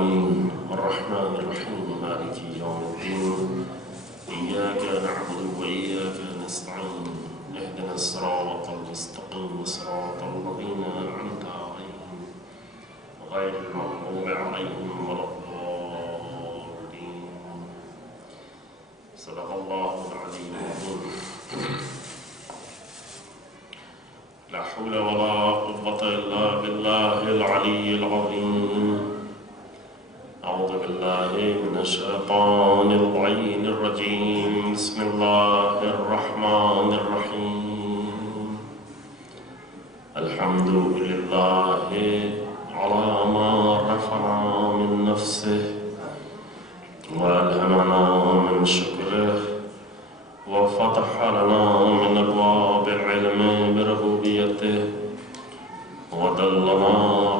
العالمين الرحمن الرحيم مالك يوم الدين إياك نعبد وإياك نستعين اهدنا الصراط المستقيم صراط الذين أنعمت عليهم غير المغضوب عليهم ولا الضالين. صدق الله العلي العظيم. لا حول ولا قوة إلا بالله العلي العظيم. أعوذ بالله من الشيطان اللعين الرجيم. بسم الله الرحمن الرحيم. الحمد لله على ما رفع من نفسه وألهمنا من شكره وفتح لنا من أبواب العلم بربوبيته ودلنا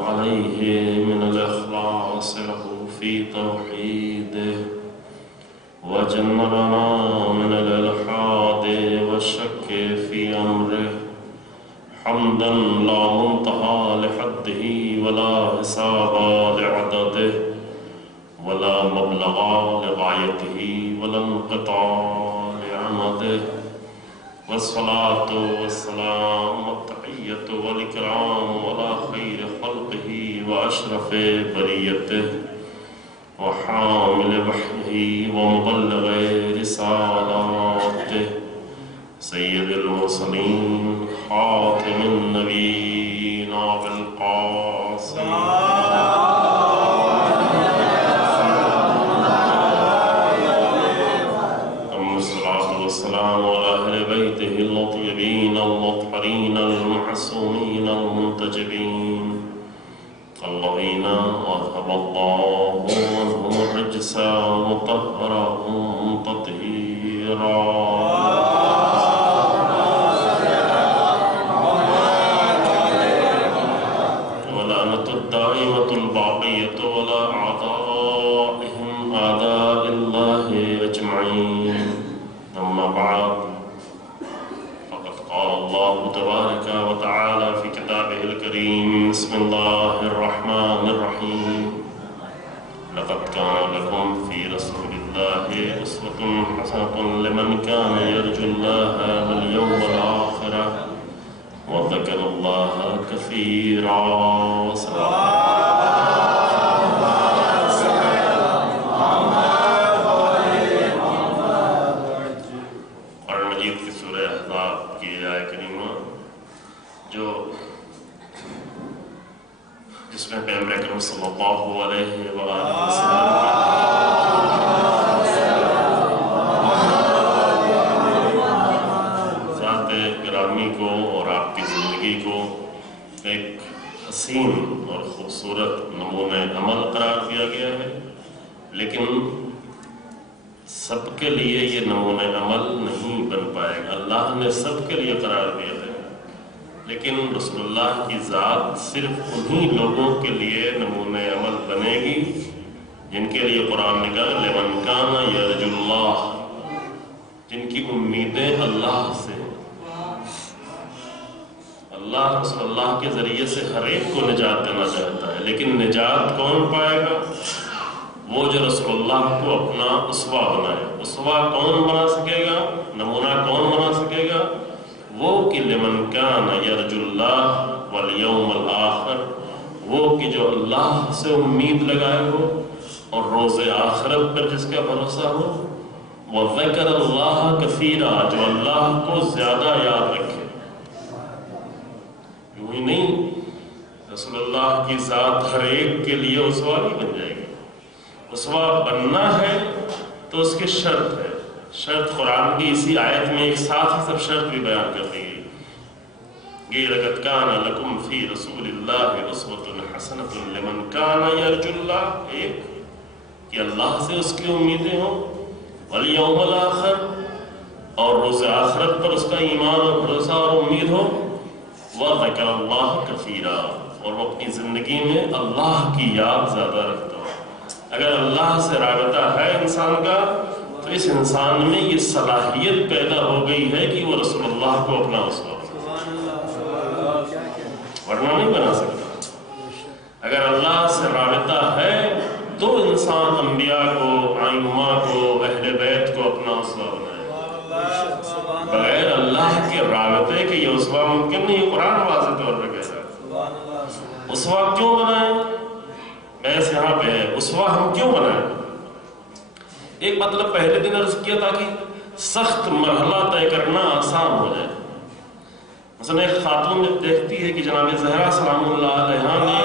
عليه من الإخلاص له في توحيده وجنبنا من الإلحاد والشك في أمره حمدا لا منتهى لحده ولا حساب لعدده ولا مبلغ لغايته ولا انقطاع لعمده والصلاة والسلام والتحية والإكرام على خير خلقه وأشرف بريته وحامل وحيه ومبلغ رسالاته سيد المرسلين خاتم النبيين بالقاسم والسلام على أهل بيته الطيبين المطهرين المعصومين المنتجبين الذين أذهب الله عنهم الرجس وطهرهم تطهيرا. ولعنة الدائمة الباقية على أعدائهم أعداء الله أجمعين. أما بعد فقد قال الله تبارك وتعالى في كتابه الكريم. بسم الله الرحمن الرحيم. لقد كان لكم في رسول الله أسوة حسنة لمن كان يرجو الله واليوم الآخر وذكر الله كثيرا. جس میں پیغمبر اکرم صلی اللہ علیہ وآلہ وسلم ذات گرامی کو اور آپ کی زندگی کو ایک حسین اور خوبصورت نمونہ عمل قرار دیا گیا ہے، لیکن سب کے لیے یہ نمونہ عمل نہیں بن پائے گا. اللہ نے سب کے لیے قرار دیا ہے، لیکن رسول اللہ کی ذات صرف انہی لوگوں کے لیے نمونہ عمل بنے گی جن کے لیے قرآن نے کہا لمن کان یرجو اللہ، جن کی امیدیں اللہ سے. اللہ رسول اللہ کے ذریعے سے ہر ایک کو نجات دینا چاہتا ہے، لیکن نجات کون پائے گا؟ وہ جو رسول اللہ کو اپنا اسوہ بنائے. اسوہ کون بنا سکے گا؟ نمونہ کون بنا سکے گا؟ وہ کہ لمن کان یرجو اللہ والیوم الآخر، وہ کہ جو اللہ سے امید لگائے ہو اور روز آخرت پر جس کا بھروسہ ہو. وذکر اللہ کثیرا، جو اللہ کو زیادہ یاد رکھے. یوں ہی نہیں رسول اللہ کی ذات ہر ایک کے لیے اسوہ نہیں بن جائے گی. اسوہ بننا ہے تو اس کی شرط ہے. شرط قرآن کی اسی آیت میں ایک ساتھ ہی سب شرط بھی بیان کر دی گئی. لقد كان لكم في رسول الله أسوة حسنة لمن كان يرجو الله، ایک کہ اللہ سے اس کی امیدیں ہوں، والیوم الآخر، اور روز آخرت پر اس کا ایمان اور بھروسہ اور امید ہو. وذکر اللہ کثیرا، اور وہ اپنی زندگی میں اللہ کی یاد زیادہ رکھتا ہو. اگر اللہ سے رابطہ ہے انسان کا تو اس انسان میں یہ صلاحیت پیدا ہو گئی ہے کہ وہ رسول اللہ کو اپنا اسوہ، ورنہ نہیں بنا سکتا. اگر اللہ سے رابطہ ہے اسوا ممکن نہیں، قرآن واضح طور پہ کہہ رہا ہے۔ اسوا کیوں بنائیں؟ بحث یہاں پہ ہے، اسوا ہم کیوں بنائیں؟ ایک مطلب پہلے دن عرض کیا تاکہ سخت مرحلہ طے کرنا آسان ہو جائے۔ مثلا ایک خاتون دیکھتی ہے کہ جناب زہرا سلام اللہ علیہا نے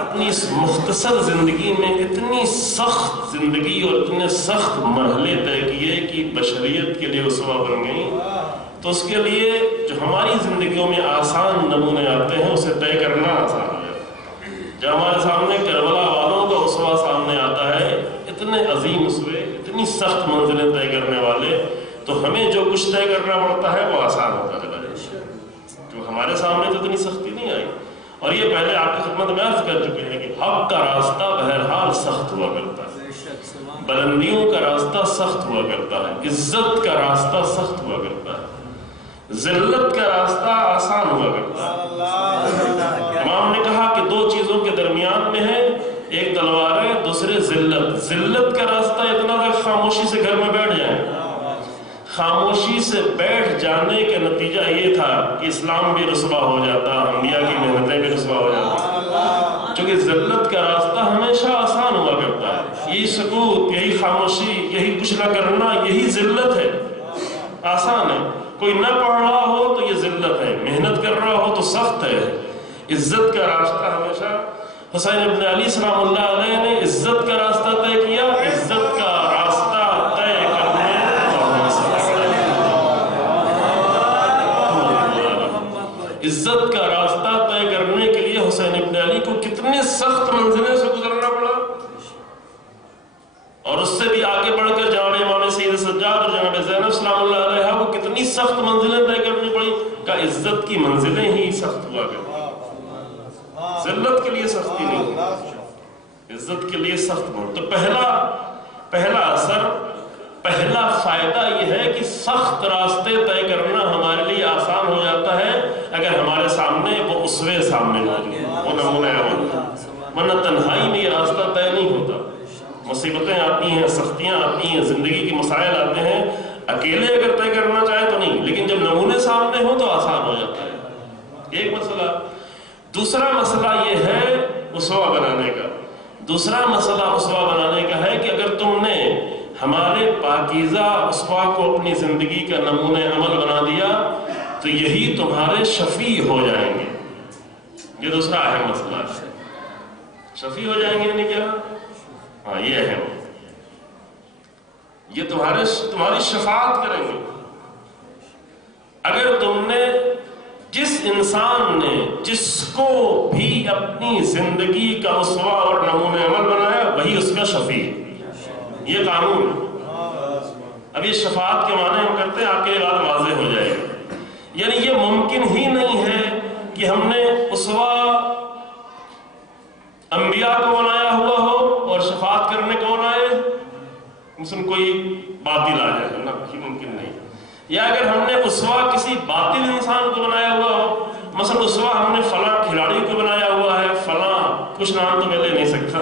اپنی اس مختصر زندگی میں اتنی سخت زندگی اور اتنے سخت مرحلے طے کیے کہ بشریت کے لیے اسوا بن گئی، تو اس کے لیے جو ہماری زندگیوں میں آسان نمونے آتے ہیں اسے طے کرنا آسان ہو جاتا ہے۔ جب ہمارے سامنے کربلا والوں کا اسوا سامنے آتا ہے، اتنے عظیم اسوے، اتنی سخت منزلیں طے کرنے والے، تو ہمیں جو کچھ طے کرنا پڑتا ہے وہ آسان ہوتا چلا جاتا ہے، جو ہمارے سامنے تو اتنی سختی نہیں آئی۔ اور یہ پہلے آپ کی خدمت میں عرض کر چکے ہیں کہ حق کا راستہ بہرحال سخت ہوا کرتا ہے، بلندیوں کا راستہ سخت ہوا کرتا ہے، عزت کا راستہ سخت ہوا کرتا ہے، ذلت کا راستہ آسان ہوا کرتا ہے۔ امام نے کہا کہ دو چیزوں کے درمیان میں ہے، ایک تلوار ہے، دوسرے ذلت۔ ذلت کا راستہ اتنا تک خاموشی سے گھر میں بیٹھ جائیں۔ خاموشی سے بیٹھ جانے کا نتیجہ یہ تھا کہ اسلام بھی رسوا ہو جاتا، انبیاء کی محنتیں بھی رسوا ہو جاتی، چونکہ ذلت کا راستہ ہمیشہ آسان ہوا کرتا ہے۔ یہی سکوت، یہی خاموشی، یہی کچھ نہ کرنا، یہی ذلت ہے، آسان ہے۔ کوئی نہ پڑھ رہا ہو تو یہ ذلت ہے، محنت کر رہا ہو تو سخت ہے۔ عزت کا راستہ ہمیشہ، حسین ابن علی سلام اللہ علیہ نے عزت کا راستہ طے کیا، عزت کا راستہ طے کرنے عزت کا راستہ طے کرنے کے لیے حسین ابن علی کو کتنے سخت منزلیں سے گزرنا پڑا، اور اس سے بھی آگے بڑھ کر جناب امام سید سجاد اور جناب زینب سلام اللہ علیہ کو کتنی سخت منزلیں طے کرنی پڑی کہ عزت کی منزلیں ہی سخت ہوا کرتی، ذلت کے لیے سختی نہیں، عزت کے لیے سخت ہو۔ تو پہلا اثر، پہلا فائدہ یہ ہے کہ سخت راستے طے کرنا ہمارے لیے آسان ہو جاتا ہے اگر ہمارے سامنے وہ اسوے سامنے موجود ہوں، وہ نمونہ ہوتا، ورنہ تنہائی میں یہ راستہ طے نہیں ہوتا۔ مصیبتیں آتی ہیں، سختیاں آتی ہیں، زندگی کے مسائل آتے ہیں، اکیلے اگر طے کرنا چاہے تو نہیں، لیکن جب نمونے سامنے ہوں تو آسان ہو جاتا ہے۔ ایک مسئلہ۔ دوسرا مسئلہ یہ ہے اسوا بنانے کا، دوسرا مسئلہ اسوا بنانے کا ہے کہ اگر تم نے ہمارے پاکیزہ اسوا کو اپنی زندگی کا نمونہ عمل بنا دیا تو یہی تمہارے شفیع ہو جائیں گے۔ یہ دوسرا اہم مسئلہ ہے، شفیع ہو جائیں گے یعنی کیا؟ ہاں یہ اہم، یہ تمہاری شفاعت کریں گے۔ اگر تم نے جس انسان نے جس کو بھی اپنی زندگی کا اسوا اور نمونہ عمل بنایا وہی اس کا شفیع، یہ قانون ہے۔ اب یہ شفاعت کے معنی ہم کرتے ہیں، آپ کے لیے بات واضح ہو جائے گی۔ یعنی یہ ممکن ہی نہیں ہے کہ ہم نے اسوا انبیاء کو بنایا ہوا ہو اور شفاعت کرنے کون آئے؟ مثلا کوئی باطل آ جائے نا، یہ ممکن نہیں۔ یا اگر ہم نے اسوا کسی باطل انسان کو بنایا ہوا ہو، مثلا اسوا ہم نے فلاں کھلاڑی کو بنایا ہوا ہے، فلاں کچھ نام تو میں لے نہیں سکتا،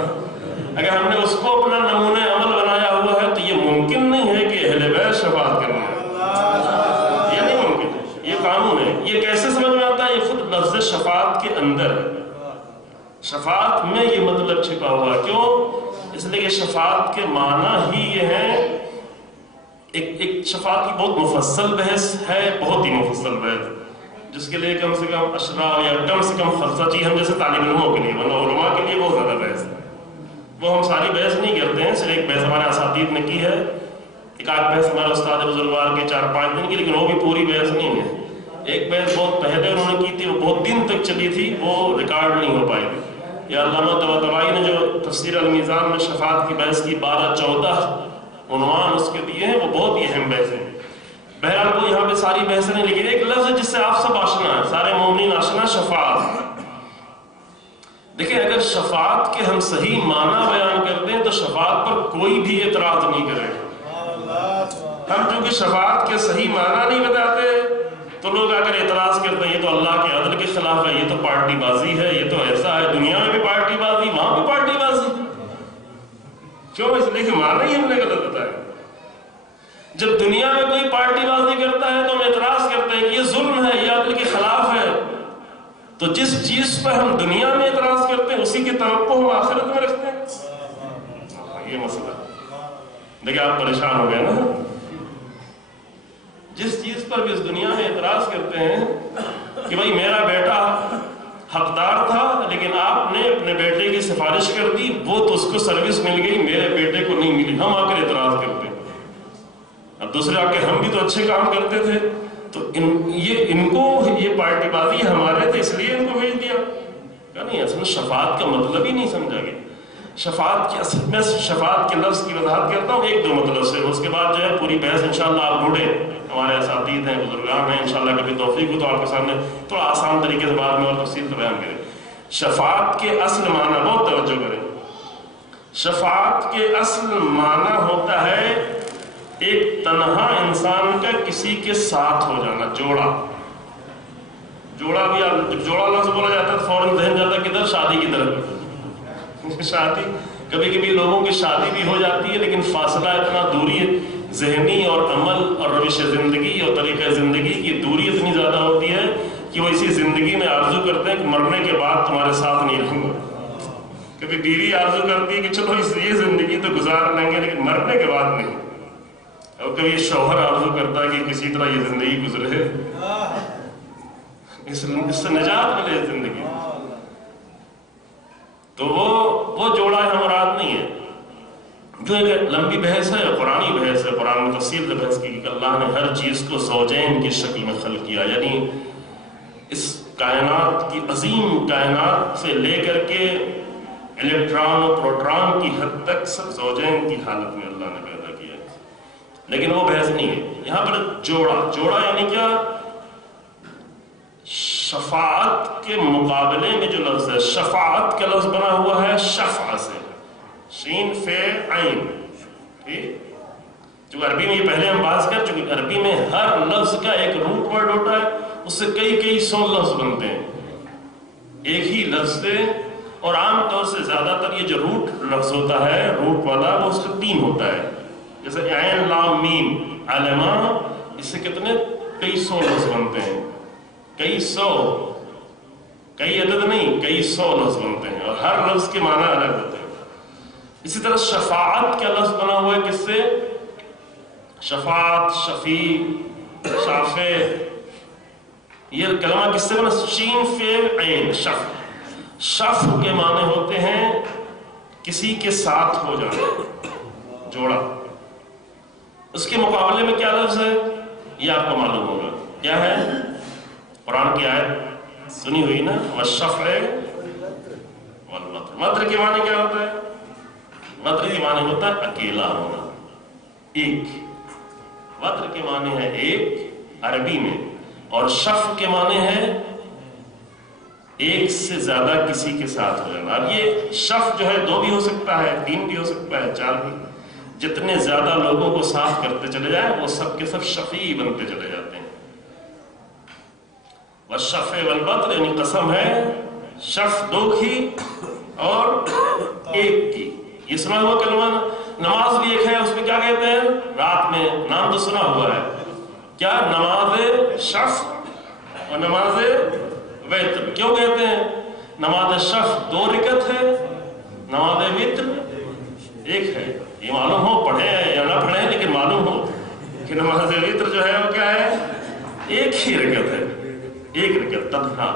اگر ہم نے اس کو اپنا نمونہ عمل بنایا ہوا ہے تو یہ ممکن نہیں ہے کہ اہل بیت شفاعت کرنا ہے، یہ نہیں ممکن ہے، یہ قانون ہے۔ یہ کیسے سمجھ میں آتا ہے؟ یہ خود لفظ شفاعت کے اندر ہے، شفاعت میں یہ مطلب چھپا ہوا ہے۔ کیوں؟ اس لیے کہ شفاعت کے معنی ہی یہ ہے، ایک شفاعت کی بہت مفصل بحث ہے، بہت ہی مفصل بحث، جس کے لیے کم سے کم اشرا یا کم سے کم خرچہ چاہیے ہم جیسے طالب علموں کے لیے، ورنہ علماء کے لیے بہت زیادہ بحث ہے۔ وہ ہم ساری بحث نہیں کرتے ہیں، صرف ایک بحث ہمارے اساتذہ نے کی ہے، ایک آدھ بحث ہمارے استاد بزرگوار کے 4-5 دن کی، لیکن وہ بھی پوری بحث نہیں ہے۔ ایک بحث بہت پہلے انہوں نے کی تھی، وہ بہت دن تک چلی تھی، وہ ریکارڈ نہیں ہو پائی تھی۔ یا علامہ طباطبائی نے جو تفسیر المیزان میں شفاعت کی بحث کی 12-14 عنوان اس کے دیے ہیں، وہ بہت ہی اہم بحث ہیں۔ بہرحال وہ یہاں پہ ساری بحث نہیں، لیکن ایک لفظ جس سے آپ سب آشنا ہے، سارے مومنین آشنا، شفاعت۔ دیکھیں اگر شفاعت کے ہم صحیح معنی بیان کرتے ہیں تو شفاعت پر کوئی بھی اعتراض نہیں کرے گا۔ ہم چونکہ شفاعت کے صحیح معنی نہیں بتاتے تو لوگ اگر اعتراض کرتے ہیں یہ تو اللہ کے عدل کے خلاف ہے، یہ تو پارٹی بازی ہے، یہ تو ایسا ہے، دنیا میں بھی پارٹی بازی، وہاں بھی پارٹی بازی۔ کیوں؟ اس لیے کہ معنی ہی ہم نے غلط بتایا۔ جب دنیا میں کوئی پارٹی بازی کرتا ہے تو ہم اعتراض کرتے ہیں کہ یہ ظلم ہے، یہ عدل کے خلاف ہے. تو جس چیز پر ہم دنیا میں اعتراض کرتے ہیں اسی کی توقع ہم آخرت میں رکھتے ہیں. یہ مسئلہ دیکھیں، آپ پریشان ہو گئے نا. جس چیز پر بھی اس دنیا میں اعتراض کرتے ہیں کہ بھائی میرا بیٹا حقدار تھا لیکن آپ نے اپنے بیٹے کی سفارش کر دی، وہ تو اس کو سروس مل گئی، میرے بیٹے کو نہیں ملی، ہم آ کر اعتراض کرتے ہیں. اب دوسرے آ کے ہم بھی تو اچھے کام کرتے تھے، تو ان کو یہ پارٹی بازی ہمارے تھے اس لیے ان کو بھیج دیا. کیا نہیں، اصل شفاعت کا مطلب ہی نہیں سمجھا گیا. شفاعت کی اصل میں شفاعت کے لفظ کی وضاحت کرتا ہوں ایک دو مطلب سے، اس کے بعد جو ہے پوری بحث انشاءاللہ آپ ڈھونڈیں، ہمارے اساتذہ ہیں، بزرگان ہیں، انشاءاللہ کبھی توفیق ہو تو آپ کے سامنے تھوڑا آسان طریقے سے بعد میں اور تفصیل سے بیان کریں. شفاعت کے اصل معنی، بہت توجہ کریں، شفاعت کے اصل معنی ہوتا ہے ایک تنہا انسان کا کسی کے ساتھ ہو جانا. جوڑا بھی، جب جوڑا لفظ بولا جاتا ہے تو فوراً ذہن جاتا ہے کدھر؟ شادی کی طرف. شادی کبھی کبھی لوگوں کی شادی بھی ہو جاتی ہے لیکن فاصلہ اتنا، دوری ذہنی اور عمل اور روش زندگی اور طریقہ زندگی کی دوری اتنی زیادہ ہوتی ہے کہ وہ اسی زندگی میں آرزو کرتے ہیں کہ مرنے کے بعد تمہارے ساتھ نہیں رہوں گا. کبھی بیوی آرزو کرتی ہے کہ چلو یہ زندگی تو گزار لیں گے لیکن مرنے کے بعد نہیں. اور کبھی شوہر آرزو کرتا ہے کہ کسی طرح یہ زندگی گزرے، اس سے نجات ملے زندگی. تو وہ جوڑا ہے، مراد نہیں ہے. جو ایک لمبی بحث ہے، قرآنی بحث ہے، قرآن میں تفصیل سے بحث کی کہ اللہ نے ہر چیز کو زوجین کی شکل میں خلق کیا، یعنی اس کائنات کی عظیم کائنات سے لے کر کے الیکٹران اور پروٹران کی حد تک سب زوجین کی حالت میں اللہ نے پیدا کیا ہے. لیکن وہ بحث نہیں ہے یہاں پر. جوڑا یعنی کیا؟ شفاعت کے مقابلے میں جو لفظ ہے، شفاعت کا لفظ بنا ہوا ہے شفع سے، شین فے عین. ٹھیک، جو عربی میں یہ پہلے ہم بات کر چکے، عربی میں ہر لفظ کا ایک روٹ ورڈ ہوتا ہے، اس سے کئی سو لفظ بنتے ہیں ایک ہی لفظ سے. اور عام طور سے زیادہ تر یہ جو روٹ لفظ ہوتا ہے، روٹ والا، وہ اس کا 3 ہوتا ہے. جیسے عین لام میم علما، اس سے کتنے کئی سو لفظ بنتے ہیں، کئی سو، کئی عدد نہیں، کئی سو لفظ بنتے ہیں اور ہر لفظ کے معنی الگ ہوتے ہیں. اسی طرح شفاعت کا لفظ بنا ہوا ہے کس سے؟ شفاعت، شفیع، شافع. یہ کلمہ کس سے بنا؟ شین فعل عین شف. شف کے معنی ہوتے ہیں کسی کے ساتھ ہو جانا، جوڑا. اس کے مقابلے میں کیا لفظ ہے یہ آپ کو معلوم ہوگا. کیا ہے؟ قرآن کی آیت سنی ہوئی نا، والشفع والوتر. وتر کے معنی کیا ہوتا ہے؟ وتر کے معنی ہوتا ہے اکیلا ہونا، ایک. وتر کے معنی ہے ایک عربی میں، اور شفع کے معنی ہے ایک سے زیادہ کسی کے ساتھ ہو جانا. اب یہ شفع جو ہے 2 بھی ہو سکتا ہے، 3 بھی ہو سکتا ہے، 4 بھی. جتنے زیادہ لوگوں کو ساتھ کرتے چلے جائیں وہ سب کے سب شفیع بنتے چلے جاتے ہیں. والشفع والوتر یعنی قسم ہے شفع 2 کی اور 1 کی. یہ سنا ہوا کلمہ. نماز بھی ایک ہے، اس میں کیا کہتے ہیں؟ رات میں نام تو سنا ہوا ہے، کیا؟ نماز شفع اور نماز وتر. کیوں کہتے ہیں؟ نماز شفع 2 رکعت ہے، نماز وتر 1 ہے. یہ معلوم ہو، پڑھیں یا نہ پڑھیں لیکن معلوم ہو کہ نماز وتر جو ہے وہ کیا ہے؟ 1 ہی رکعت ہے، 1 رکعت تنہا.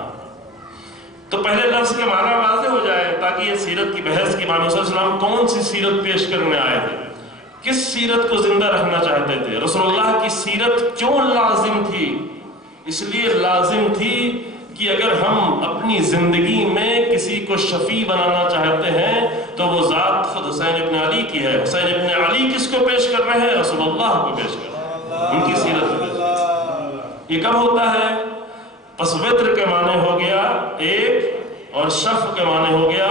تو پہلے لفظ کے معنی واضح ہو جائے تاکہ یہ سیرت کی بحث کی. محمد صلی اللہ علیہ وسلم کون سی سیرت پیش کرنے آئے تھے؟ کس سیرت کو زندہ رکھنا چاہتے تھے؟ رسول اللہ کی سیرت کیوں لازم تھی؟ اس لیے لازم تھی کہ اگر ہم اپنی زندگی میں کسی کو شفیع بنانا چاہتے ہیں تو وہ ذات خود حسین ابن علی کی ہے. حسین ابن علی کس کو پیش کر رہے ہیں؟ رسول اللہ کو پیش کر رہے ہیں، ان کی سیرت کو پیش کر رہے ہیں. یہ کب ہوتا ہے؟ پس وتر کے معنی ہو گیا 1 اور شفع کے معنی ہو گیا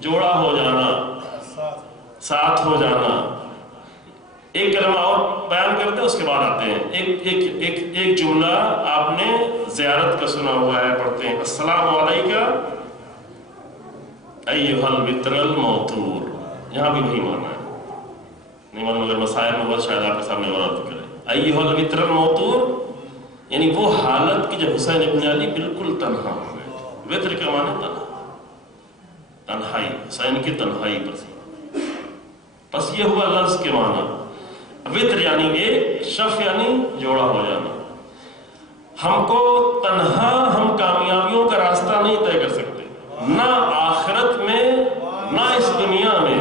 جوڑا ہو جانا، ساتھ ہو جانا. ایک کلمہ اور بیان کرتے ہیں اس کے بعد آتے ہیں. ایک جملہ آپ نے زیارت کا سنا ہوا ہے، پڑھتے ہیں السلام علیکہ ایھا الوتر الموتور. یہاں بھی وہی معنی ہے، نہیں معلوم اگر مسائل میں بہت شاید آپ کے سامنے ورد کرے ایھا الوتر الموتور، یعنی وہ حالت کہ جب حسین ابن علی بالکل تنہا ہو گئے. وتر کا معنی تنہائی، حسین کی تنہائی پر. بس یہ ہوا لفظ کے معنی. وتر یعنی ایک، شف یعنی جوڑا ہو جانا. ہم کو تنہا ہم کامیابیوں کا راستہ نہیں طے کر سکتے، نہ آخرت میں نہ اس دنیا میں.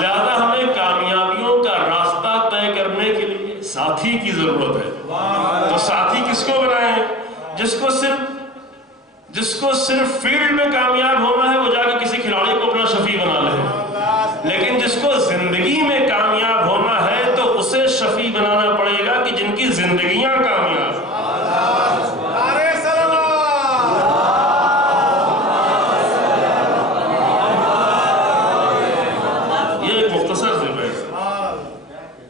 لہذا ہمیں کامیابیوں کا راستہ طے کرنے کے لیے ساتھی کی ضرورت ہے. تو ساتھی کس کو بنائیں؟ جس کو صرف فیلڈ میں کامیاب ہونا ہے وہ جا کے کسی کھلاڑی کو اپنا شفیع بنا لے. لیکن جس کو زندگی میں کامیاب ہونا ہے تو اسے شفیع بنانا پڑے گا کہ جن کی زندگیاں کامیاب.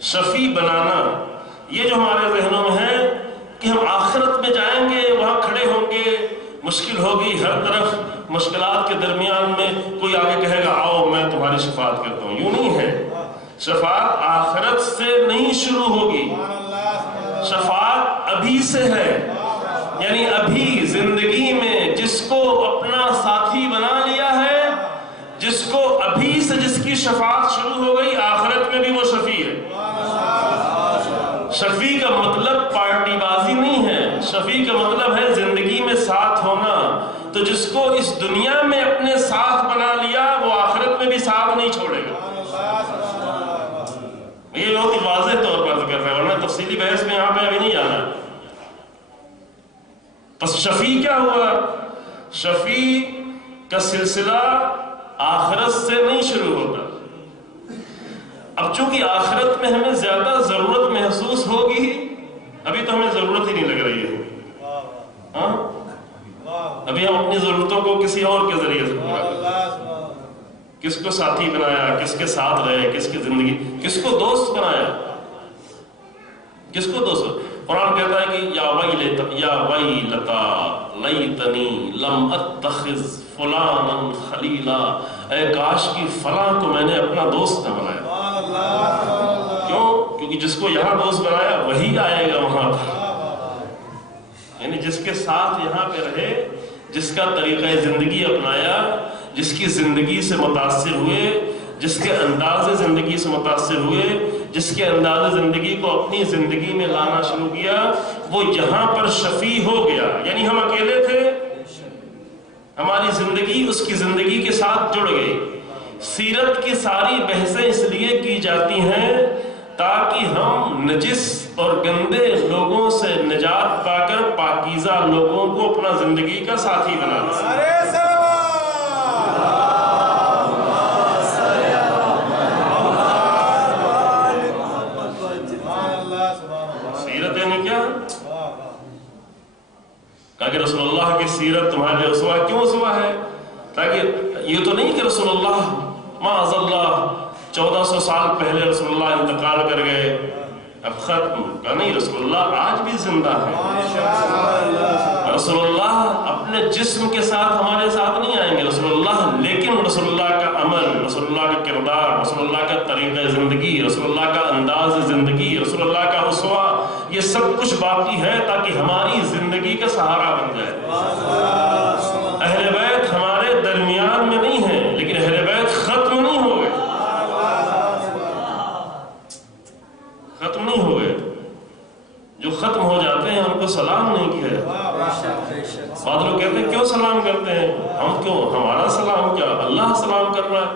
شفیع بنانا یہ جو ہمارے ذہنوں میں ہے کہ ہم آخرت میں جائیں گے، وہاں کھڑے ہوں گے، مشکل ہوگی، ہر طرف مشکلات کے درمیان میں کوئی آگے کہے گا آؤ میں تمہاری شفاعت کرتا ہوں. یوں نہیں ہے. شفاعت آخرت سے نہیں شروع ہوگی، شفاعت ابھی سے ہے. یعنی ابھی زندگی میں جس کو اپنا ساتھی بنا لیا ہے، جس کو ابھی سے جس کی شفاعت شروع ہو گئی، آخرت میں بھی وہ شفیع ہے. شفیع کا مطلب پارٹی بازی نہیں ہے، شفیع کا مطلب ہے زندگی میں ساتھ ہونا. تو جس کو اس دنیا میں اپنے ساتھ بنا لیا وہ آخرت میں بھی ساتھ نہیں چھوڑے گا. یہ بہت ہی واضح طور پر ذکر ہے، ورنہ تفصیلی بحث میں یہاں پہ ابھی نہیں جانا. پس شفیع کیا ہوا؟ شفیع کا سلسلہ آخرت سے نہیں شروع ہوتا. اب چونکہ آخرت میں ہمیں زیادہ ضرورت محسوس ہوگی، ابھی تو ہمیں ضرورت ہی نہیں لگ رہی ہے. ابھی ہم اپنی ضرورتوں کو کسی اور کے ذریعے سے پورا کریں. کس کو ساتھی بنایا، کس کے ساتھ رہے، کس کی زندگی، کس کو دوست بنایا، کس کو دوست. قرآن کہتا ہے کہ یا ویلتا لیتنی لم اتخذ فلانا خلیلا، اے کاش کی فلاں کو میں نے اپنا دوست نہ بنایا. کیوں؟ کیونکہ جس کو یہاں دوست بنایا وہی آئے گا وہاں پر. یعنی جس کے ساتھ یہاں پہ رہے، جس کا طریقہ زندگی اپنایا، جس کی زندگی سے متاثر ہوئے، جس کے انداز زندگی سے متاثر ہوئے، جس کے انداز زندگی کو اپنی زندگی میں لانا شروع کیا، وہ یہاں پر شفیع ہو گیا. یعنی ہم اکیلے تھے، ہماری زندگی اس کی زندگی کے ساتھ جڑ گئی. سیرت کی ساری بحثیں اس لیے کی جاتی ہیں تاکہ ہم نجس اور گندے لوگوں سے نجات پا کر پاکیزہ لوگوں کو اپنا زندگی کا ساتھی بنا دیں. سیرت یعنی کیا؟ کہا کہ رسول اللہ کی سیرت تمہارے لیے اسوہ. کیوں اسوہ ہے؟ تاکہ یہ تو نہیں کہ رسول اللہ معاذ اللہ 1400 سال پہلے رسول اللہ انتقال کر گئے اب ختم. کہا نہیں، رسول اللہ آج بھی زندہ ہے. رسول اللہ اپنے جسم کے ساتھ ہمارے ساتھ نہیں آئیں گے رسول اللہ، لیکن رسول اللہ کا عمل، رسول اللہ کا کردار، رسول اللہ کا طریقہ زندگی، رسول اللہ کا انداز زندگی، رسول اللہ کا اسوہ، یہ سب کچھ باقی ہے تاکہ ہماری زندگی کا سہارا بن جائے. اہل بیت ہمارے درمیان میں نہیں ہے، لیکن اہل بیت ختم نہیں ہو گئے، ختم نہیں ہو گئے. جو ختم ہو جاتے ہیں ان کو سلام نہیں کیا جاتا. بعض لوگ کہتے ہیں کیوں سلام کرتے ہیں؟ ہم کیوں، ہمارا سلام کیا، اللہ سلام کر رہا ہے.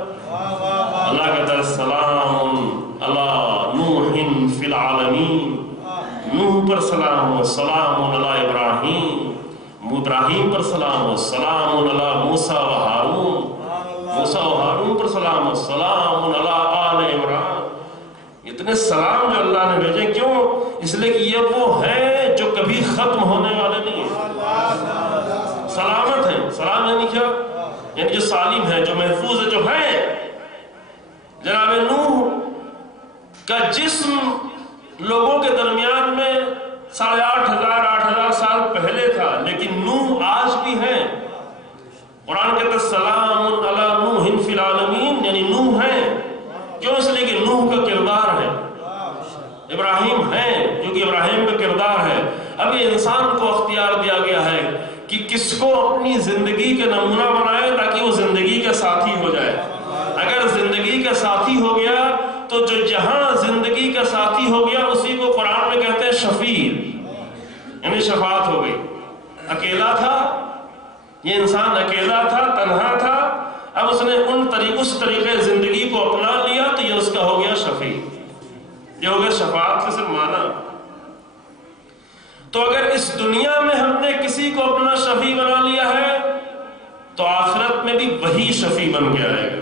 اللہ کہتا ہے سلام علی نوح فی العالمین، نوح پر سلام ہو، سلام علی ابراہیم، ابراہیم پر سلام ہو، سلام علی موسیٰ و ہارون، موسیٰ و ہارون پر سلام ہو، سلام علی آل عمران. اتنے سلام جو اللہ نے بھیجے، کیوں؟ اس لیے کہ یہ وہ ہیں جو کبھی ختم ہونے والے نہیں ہیں، سلامت ہیں. سلام یعنی کیا؟ یعنی جو سالم ہے، جو محفوظ ہے، جو ہے. جناب نوح کا جسم لوگوں کے درمیان میں 8,500 سال پہلے تھا، لیکن نوح آج بھی ہیں. قرآن کہتا ہے سلام علی نوح فی العالمین، یعنی نوح ہیں. کیوں؟ اس لیے کہ نوح کا کردار کس کو اپنی زندگی کے نمونہ بنائے تاکہ وہ زندگی کا ساتھی ہو جائے۔ اگر زندگی کا ساتھی ہو گیا تو جو جہاں زندگی کا ساتھی ہو گیا اسی کو قرآن میں کہتے ہیں شفیع، یعنی شفاعت ہو گئی۔ اکیلا تھا یہ انسان، اکیلا تھا، تنہا تھا، اب اس نے اس طریقے زندگی کو اپنا لیا تو یہ اس کا ہو گیا شفیع، یہ ہو گیا شفاعت کا صرف معنی۔ تو اگر اس دنیا میں ہم نے کسی کو اپنا شفیع بنا لیا ہے تو آخرت میں بھی وہی شفیع بن کے آئے گا،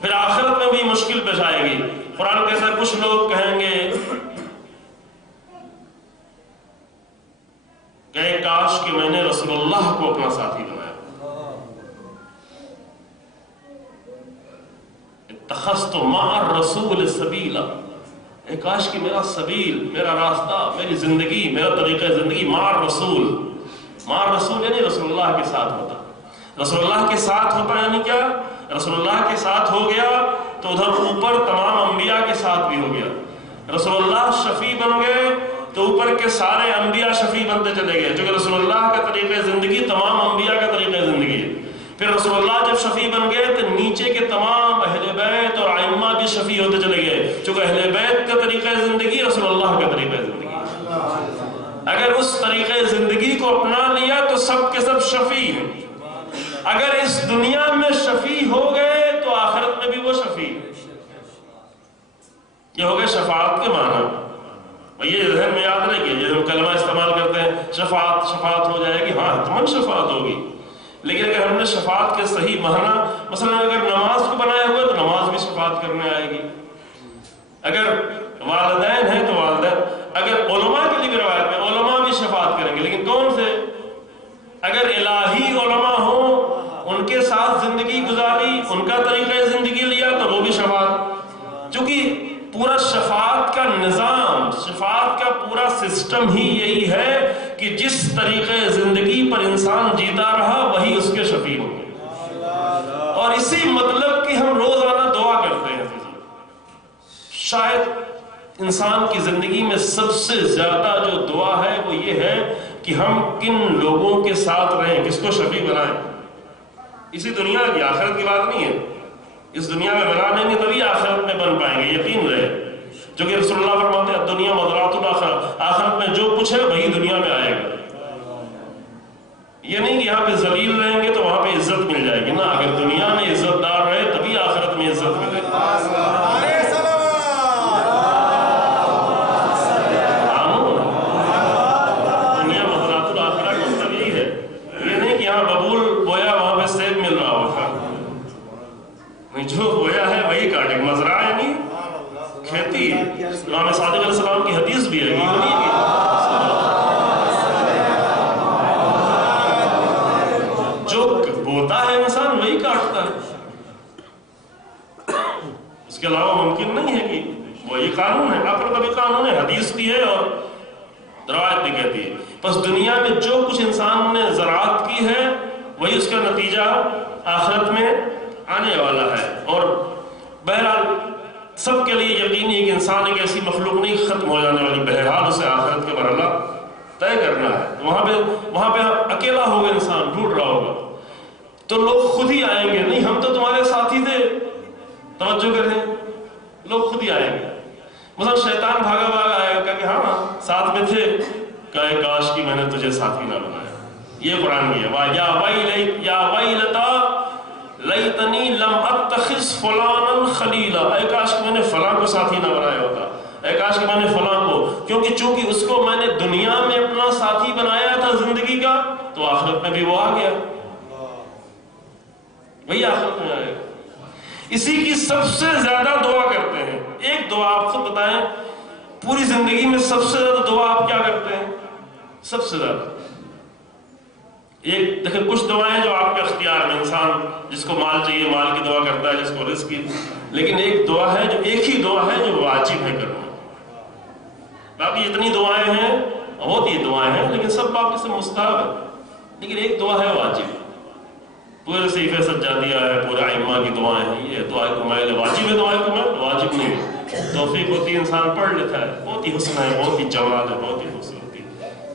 پھر آخرت میں بھی مشکل پیش آئے گی۔ قرآن کہتا ہے کچھ لوگ کہیں گے کہ کاش کہ میں نے رسول اللہ کو اپنا ساتھی بنایا، اتخذت مع الرسول سبیلا، کاش کہ میرا سبیل، میرا راستہ، میری زندگی، میرا طریقہ زندگی مع الرسول، مع الرسول یعنی رسول اللہ کے ساتھ ہوتا۔ رسول اللہ کے ساتھ ہوتا یعنی کیا؟ رسول اللہ کے ساتھ ہو گیا تو ادھر اوپر تمام انبیاء کے ساتھ بھی ہو گیا۔ رسول اللہ شفیع بن گئے تو اوپر کے سارے انبیاء شفیع بنتے چلے گئے، کیونکہ رسول اللہ کا طریقہ زندگی تمام انبیاء کا طریقہ زندگی ہے۔ پھر رسول اللہ جب شفیع بن گئے تو نیچے کے تمام اہل بیت اور ائمہ بھی شفیع ہوتے چلے گئے، چونکہ اہل بیت کا طریقہ زندگی رسول اللہ کا طریقہ زندگی۔ اگر اس طریقہ زندگی کو اپنا لیا تو سب کے سب شفیع ہیں۔ اگر اس دنیا میں شفیع ہو گئے تو آخرت میں بھی وہ شفیع، یہ ہو گئے شفاعت کے معنی۔ یہ ذہن میں یاد رکھیے، جب ہم کلمہ استعمال کرتے ہیں شفاعت ہو جائے گی، ہاں حتماً شفاعت ہوگی، لیکن اگر ہم نے شفاعت کے صحیح معنی، مثلا اگر نماز کو بنایا ہوا تو نماز بھی شفاعت کرنے آئے گی، اگر والدین ہیں تو والدین، اگر علماء کے لیے بھی روایت میں علماء بھی شفاعت کریں گے، لیکن کون سے؟ اگر الہی علماء ہوں، ان کے ساتھ زندگی گزاری، ان کا طریقہ زندگی لیا تو وہ بھی شفاعت، چونکہ پورا شفاعت کا نظام، شفاعت کا پورا سسٹم ہی یہی ہے کہ جس طریقے زندگی پر انسان جیتا رہا وہی اس کے شفیع ہوں گے۔ اور اسی مطلب کہ ہم روزانہ دعا کرتے ہیں۔ شاید انسان کی زندگی میں سب سے زیادہ جو دعا ہے وہ یہ ہے کہ ہم کن لوگوں کے ساتھ رہیں، کس کو شفیع بنائیں۔ اسی دنیا کی، آخرت کی بات نہیں ہے، اس دنیا میں بنا لیں گے تبھی آخرت میں بن پائیں گے، یقین رہے، جو کہ رسول اللہ فرماتے ہیں دنیا مضرات الاخرہ، آخرت میں جو کچھ ہے وہی دنیا میں آئے گا۔ یہ نہیں کہ یہاں پہ ذلیل رہیں گے تو وہاں پہ عزت مل جائے گی، نا، اگر دنیا میں عزت دار رہے تبھی آخرت میں عزت ملے گی۔ دنیا مضرات الاخرہ کا مطلب یہی ہے، یہ نہیں کہ یہاں ببول بویا وہاں پہ سیب مل رہا ہوگا، جو بویا ہے وہی کاٹے گا۔ مزرعہ یعنی کھیتی، امام صادق علیہ السلام کی حدیث بھی ہے، جو بوتا ہے انسان وہی کاٹتا ہے، اس کے علاوہ ممکن نہیں ہے کہ وہی قانون ہے، آخرت بھی قانون ہے، حدیث بھی ہے اور روایت بھی کہتی ہے۔ بس دنیا میں جو کچھ انسان نے زراعت کی ہے وہی اس کا نتیجہ آخرت میں آنے والا ہے۔ اور بہرحال سب کے لیے یقینی ہے کہ انسان ایک ایسی مخلوق نہیں ختم ہو جانے والی، بہرحال اسے آخرت کے مرحلہ طے کرنا ہے۔ وہاں پہ اکیلا ہوگا انسان، ڈھونڈ رہا ہوگا، تو لوگ خود ہی آئیں گے، نہیں ہم تو تمہارے ساتھی تھے، توجہ کریں، لوگ خود ہی آئیں گے۔ مثلا شیطان بھاگا بھاگا آئے گا کہ ہاں ساتھ میں تھے، کہے کاش کہ میں نے تجھے ساتھی نہ بنایا۔ یہ قرآن کی ہے، یا ویلتا لیتنی لم اتخذ فلانا خلیلا، اے کاش کہ میں نے فلاں کو ساتھی نہ بنایا ہوتا، اے کاش کہ میں نے فلاں کو، کیونکہ چونکہ اس کو میں نے دنیا میں اپنا ساتھی بنایا تھا زندگی کا تو آخرت میں بھی وہ آ گیا، وہی آخرت میں آئے گا۔ اسی کی سب سے زیادہ دعا کرتے ہیں۔ ایک دعا آپ خود بتائیں، پوری زندگی میں سب سے زیادہ دعا آپ کیا کرتے ہیں؟ سب سے زیادہ ایک دیکھیں، کچھ دعائیں جو آپ کے اختیار میں، انسان جس کو مال چاہیے مال کی دعا کرتا ہے، جس کو رزق کی، لیکن ایک دعا ہے جو ایک ہی دعا ہے جو واجب ہے کرنا۔ باقی اتنی دعائیں ہیں، ہوتی دعائیں ہیں لیکن سب باقی سے مستحب ہے، لیکن ایک دعا ہے واجب۔ پورے صحیفے سجادیہ ہے، پورے ائمہ کی دعائیں ہیں، یہ دعائیں کمائل واجب ہے، دعائیں کمائل واجب نہیں ہے، توفیق ہوتی ہے انسان پڑھ لیتا ہے، بہت ہی حسن ہے، بہت ہی جمال ہے، بہت ہی خوبصورتی۔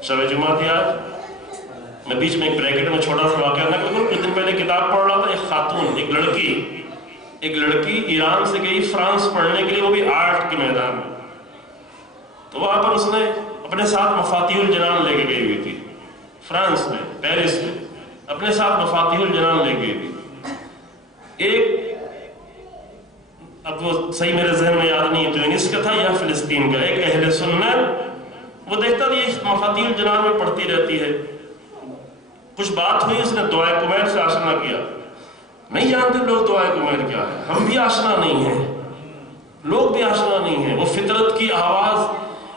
شب جمعہ تھی آج. میں بیچ میں ایک بریکٹ میں چھوٹا سا واقعہ نہ کروں. کچھ دن پہلے کتاب پڑھ رہا تھا. ایک خاتون، ایک لڑکی ایران سے گئی فرانس پڑھنے کے لیے، وہ بھی آرٹ کے میدان میں. تو وہاں پر اس نے اپنے ساتھ مفاتیح الجنان لے کے گئی ہوئی تھی. فرانس میں، پیرس میں اپنے ساتھ مفاتیح الجنان لے کے گئی تھی. ایک، اب وہ صحیح میرے ذہن میں یاد نہیں، تونس کا تھا یا فلسطین کا، ایک اہل سنت، وہ دیکھتا تھا یہ مفاتیح الجنان میں پڑھتی رہتی ہے. کچھ بات ہوئی، اس نے دعائے کمیر سے آشنا کیا. نہیں جانتے لوگ دعائے کمیر کیا ہے، ہم بھی آشنا نہیں ہیں، لوگ بھی آشنا نہیں ہیں. وہ فطرت کی آواز،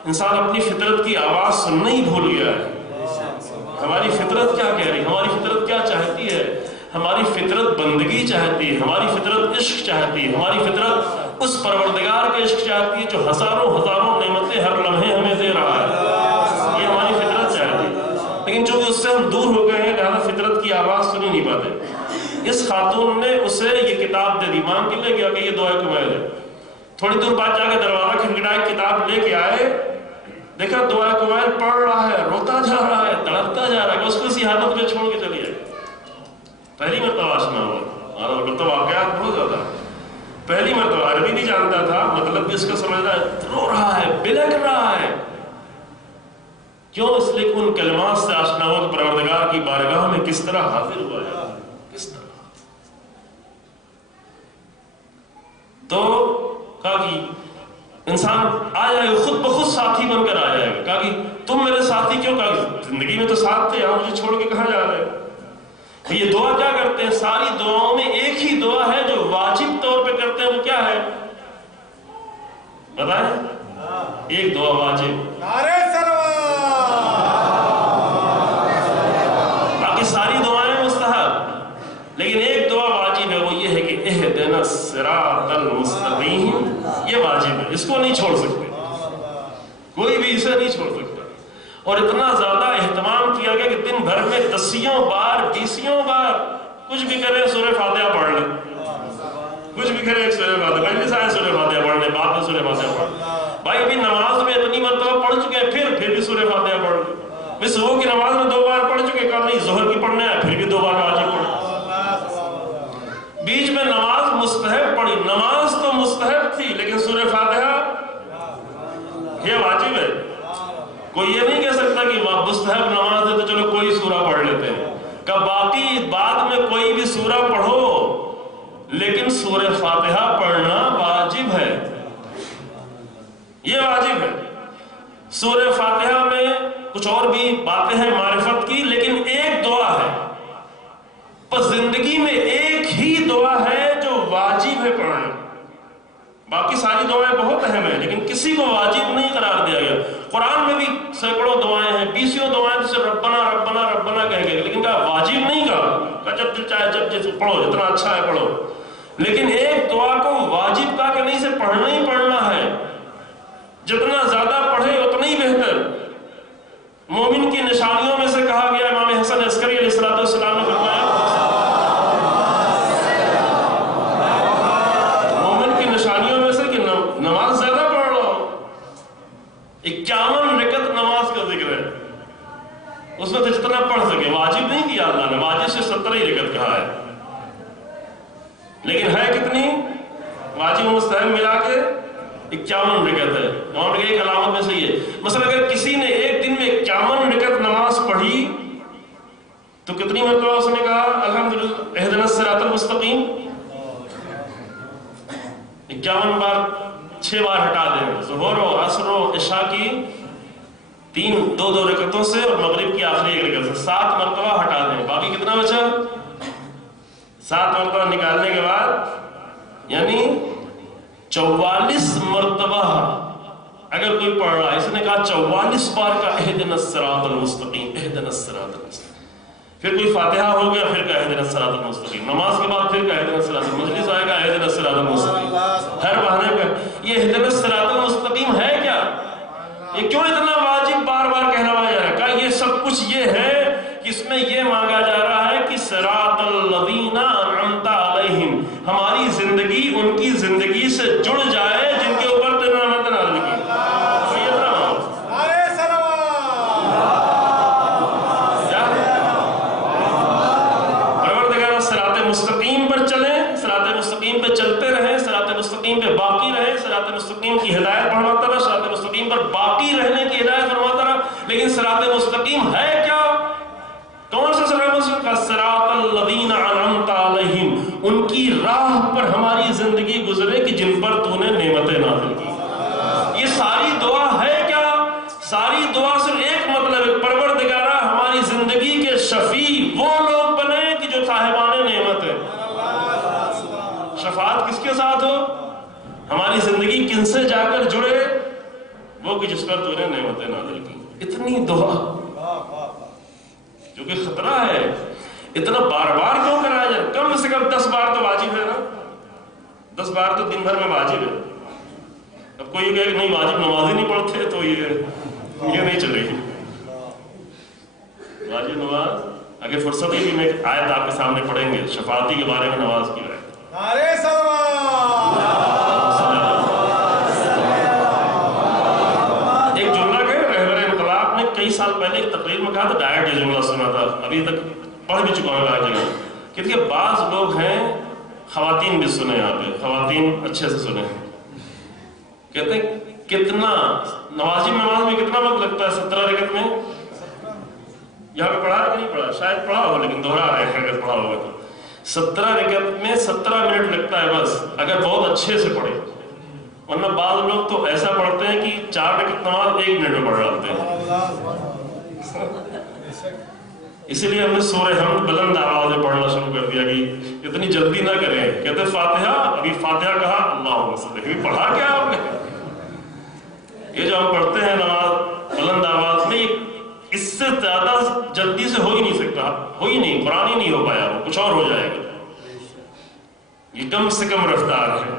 انسان اپنی فطرت کی آواز سننا ہی بھول گیا ہے. ہماری فطرت کیا کہہ رہی ہے، ہماری فطرت کیا چاہتی ہے. ہماری فطرت بندگی چاہتی ہے، ہماری فطرت عشق چاہتی ہے، ہماری فطرت اس پروردگار کے عشق چاہتی ہے جو ہزاروں ہزاروں نعمتیں ہر لمحے ہمیں دے رہا ہے. یہ ہماری فطرت چاہتی ہے. لیکن چونکہ اس سے ہم دور ہو گئے ہیں، لہٰذا فطرت کی آواز سنی نہیں پاتے. اس خاتون نے اسے یہ کتاب دے دی، مانگ کے لے گیا کہ یہ دعائے کمیر ہے. تھوڑی دور بعد جا کے دروازہ کھٹکھٹایا، کتاب لے کے آئے، دیکھا دعائے کمیر پڑھ رہا ہے، روتا جا رہا ہے، تڑپتا جا رہا ہے کہ اس کو اسی حالت میں چھوڑ کے چلی جائے. پہلی مرتبہ آشنا ہوا، اور البتہ واقعات بہت زیادہ. پہلی مرتبہ عربی نہیں جانتا تھا، مطلب بھی اس کا سمجھ رہا ہے، رو رہا ہے، بلک رہا ہے. کیوں؟ اس لیے ان کلمات سے آشنا ہوا کہ پروردگار کی بارگاہ میں کس طرح حاضر ہوا ہے، کس طرح. تو کہا کہ انسان آ جائے گا، خود بخود ساتھی بن کر آ جائے گا. کہا کہ تم میرے ساتھی کیوں؟ کہا کہ زندگی میں تو ساتھ تھے، آپ مجھے چھوڑ کے کہاں جا رہے ہیں. یہ دعا کیا کرتے ہیں؟ ساری دعاؤں میں ایک ہی دعا ہے جو واجب طور پہ کرتے ہیں، وہ کیا ہے بتائیں؟ ایک دعا واجب، باقی ساری دعائیں مستحب، لیکن ایک دعا واجب ہے. وہ یہ ہے کہ اہدنا الصراط المستقیم. یہ واجب ہے، اس کو نہیں چھوڑ سکتے، کوئی بھی اسے نہیں چھوڑ سکتا. اور اتنا زیادہ اہتمام کیا گیا کہ دن بھر میں 10 بار 20 بار کچھ بھی کرے سورہ فاتحہ پڑھ لیں، کچھ بھی کرے سورہ فاتحہ، پہلے سارے سورہ فاتحہ پڑھ لیں، بعد میں سورہ فاتحہ پڑھ لیں. بھائی ابھی نماز میں اتنی مرتبہ پڑھ چکے ہیں، پھر بھی سورہ فاتحہ پڑھ لیں. میں صبح کی نماز میں 2 بار پڑھ چکے، کہا نہیں ظہر کی پڑھنا ہے، پھر بھی 2 بار واجب پڑھ. بیچ میں نماز مستحب پڑھی، نماز تو مستحب تھی لیکن سورہ فاتحہ یہ واجب ہے. کوئی یہ نہیں کہہ سکتا کہ مستحب نماز ہے تو چلو کوئی سورہ پڑھ لیتے ہیں. کہ باقی بعد میں کوئی بھی سورہ پڑھو لیکن سورہ فاتحہ پڑھنا واجب ہے، یہ واجب ہے. سورہ فاتحہ میں کچھ اور بھی باتیں ہیں معرفت کی، لیکن ایک دعا ہے، بس زندگی میں ایک ہی دعا ہے جو واجب ہے پڑھنا. باقی ساری دعائیں بہت اہم ہیں لیکن کسی کو واجب نہیں قرار دیا گیا. قرآن میں بھی سینکڑوں دعائیں ہیں، 20 دعائیں جسے ربنا ربنا ربنا کہہ گئے، لیکن کہا واجب نہیں کہا، جب دل چاہے جب جیسے پڑھو، جتنا اچھا ہے پڑھو. لیکن ایک دعا کو واجب کہا کہ نہیں، سے پڑھنا ہی پڑھنا ہے، جتنا زیادہ پڑھے اتنا ہی بہتر. مومن کی نشانیوں میں سے کہا گیا، امام حسن عسکری علیہ السلام نے فرمایا مومن کی نشانیوں میں سے کہ نماز زیادہ پڑھ رہا ہو. 51 رکعت نماز کا ذکر ہے، اس میں سے جتنا پڑھ سکے. واجب نہیں کیا اللہ نے، واجب سے 17 رکعت کہا ہے، لیکن ہے کتنی؟ واجب و مستحب ملا کے 51 رکعت ہے. اور ایک علامت میں سے یہ مثلا اگر کسی نے ایک دن میں 51 رکعت نماز پڑھی تو کتنی مرتبہ اس نے کہا الحمدللہ اہدنا الصراط المستقیم؟ 51 بار 6 بار ہٹا دیں. ظہر و عصر و عشاء کی 2 رکعتوں سے اور مغرب کی آخری 1 رکعت سے 7 مرتبہ ہٹا دیں. باقی کتنا بچا؟ 7 مرتبہ نکالنے کے بعد یعنی 44 مرتبہ اگر کوئی پڑھ رہا ہے. اس نے کہا 44 بار کا اہدنا الصراط المستقیم، اہدنا الصراط المستقیم. پھر کوئی فاتحہ ہو گیا، پھر کہا اہدنا الصراط المستقیم. نماز کے بعد پھر کہا اہدنا الصراط المستقیم. مجلس آئے گا اہدنا الصراط المستقیم. ہر بہانے پہ یہ اہدنا الصراط المستقیم ہے کیا؟ یہ کیوں اتنا واجب بار بار کہلوایا جا رہا ہے؟ کہا یہ سب کچھ یہ ہے کہ اس میں یہ مانگا جا رہا ہے کہ صراط الذین انعمت علیہم، ہماری زندگی ان کی زندگی سے جڑ جائے جن کے اوپر تو نعمت نازل کی. مستقیم کی ہدایت فرماتا رہا، صراط مستقیم پر باقی رہنے کی ہدایت فرماتا رہا. لیکن صراط مستقیم ہے کیا؟ کون سا صراط مستقیم؟ صراط الذین انعمت علیہم، ان کی راہ پر ہماری زندگی گزرے کہ جن پر تو نے نعمتیں نازل کی. یہ ساری دعا ہے کیا؟ ساری دعا صرف ایک مطلب ہے، پروردگارہ ہماری زندگی کے شفیع وہ لوگ بنے کہ جو صاحبان نعمت ہیں. شفاعت کس کے ساتھ ہو؟ ہماری زندگی کن سے جا کر جڑے؟ وہ کہ جس پر تو نے نعمتیں نازل کی. اتنی دعا جو کہ خطرہ ہے، اتنا بار بار کیوں کرایا جائے؟ کم سے کم 10 بار تو واجب ہے نا. 10 بار تو دن بھر میں واجب ہے. اب کوئی کہے کہ نہیں واجب نماز ہی نہیں پڑھتے تو یہ نہیں چلے گی. واجب نماز اگر فرصت ہوئی بھی میں ایک آیت آپ کے سامنے پڑھیں گے شفاعتی کے بارے میں، نماز کی آیت. ایک جملہ کہ رہبر انقلاب نے کئی سال پہلے ایک تقریر میں کہا تھا، ڈائریکٹ یہ جملہ سنا تھا، ابھی تک پڑھ بھی چکا ہوں ہر جگہ. کہ دیکھیے بعض لوگ ہیں، خواتین بھی سنے یہاں پہ، خواتین اچھے سے سنے، کہتے ہیں کتنا نماز میں کتنا وقت لگتا ہے 17 رکعت میں؟ یہاں پہ پڑھا ہے کہ نہیں پڑھا؟ شاید پڑھا ہو لیکن دوہرا رہے ہیں اگر پڑھا ہوگا تو. 17 رکعت میں 17 منٹ لگتا ہے بس، اگر بہت اچھے سے پڑھے. ورنہ بعض لوگ تو ایسا پڑھتے ہیں کہ 4 رکعت نماز 1 منٹ میں پڑھ ڈالتے ہیں. اسی لیے ہم نے سورہ حمد بلند آواز میں پڑھنا شروع کر دیا کہ اتنی جلدی نہ کریں. کہتے فاتحہ، ابھی فاتحہ کہا اللہم صلی، ابھی پڑھا کیا آپ نے؟ یہ جو ہم پڑھتے ہیں نماز بلند آواز میں، اس سے زیادہ جلدی سے ہو ہی نہیں سکتا، ہو ہی نہیں، قرآن ہی نہیں ہو پایا، وہ کچھ اور ہو جائے گا. یہ کم سے کم رفتار ہے،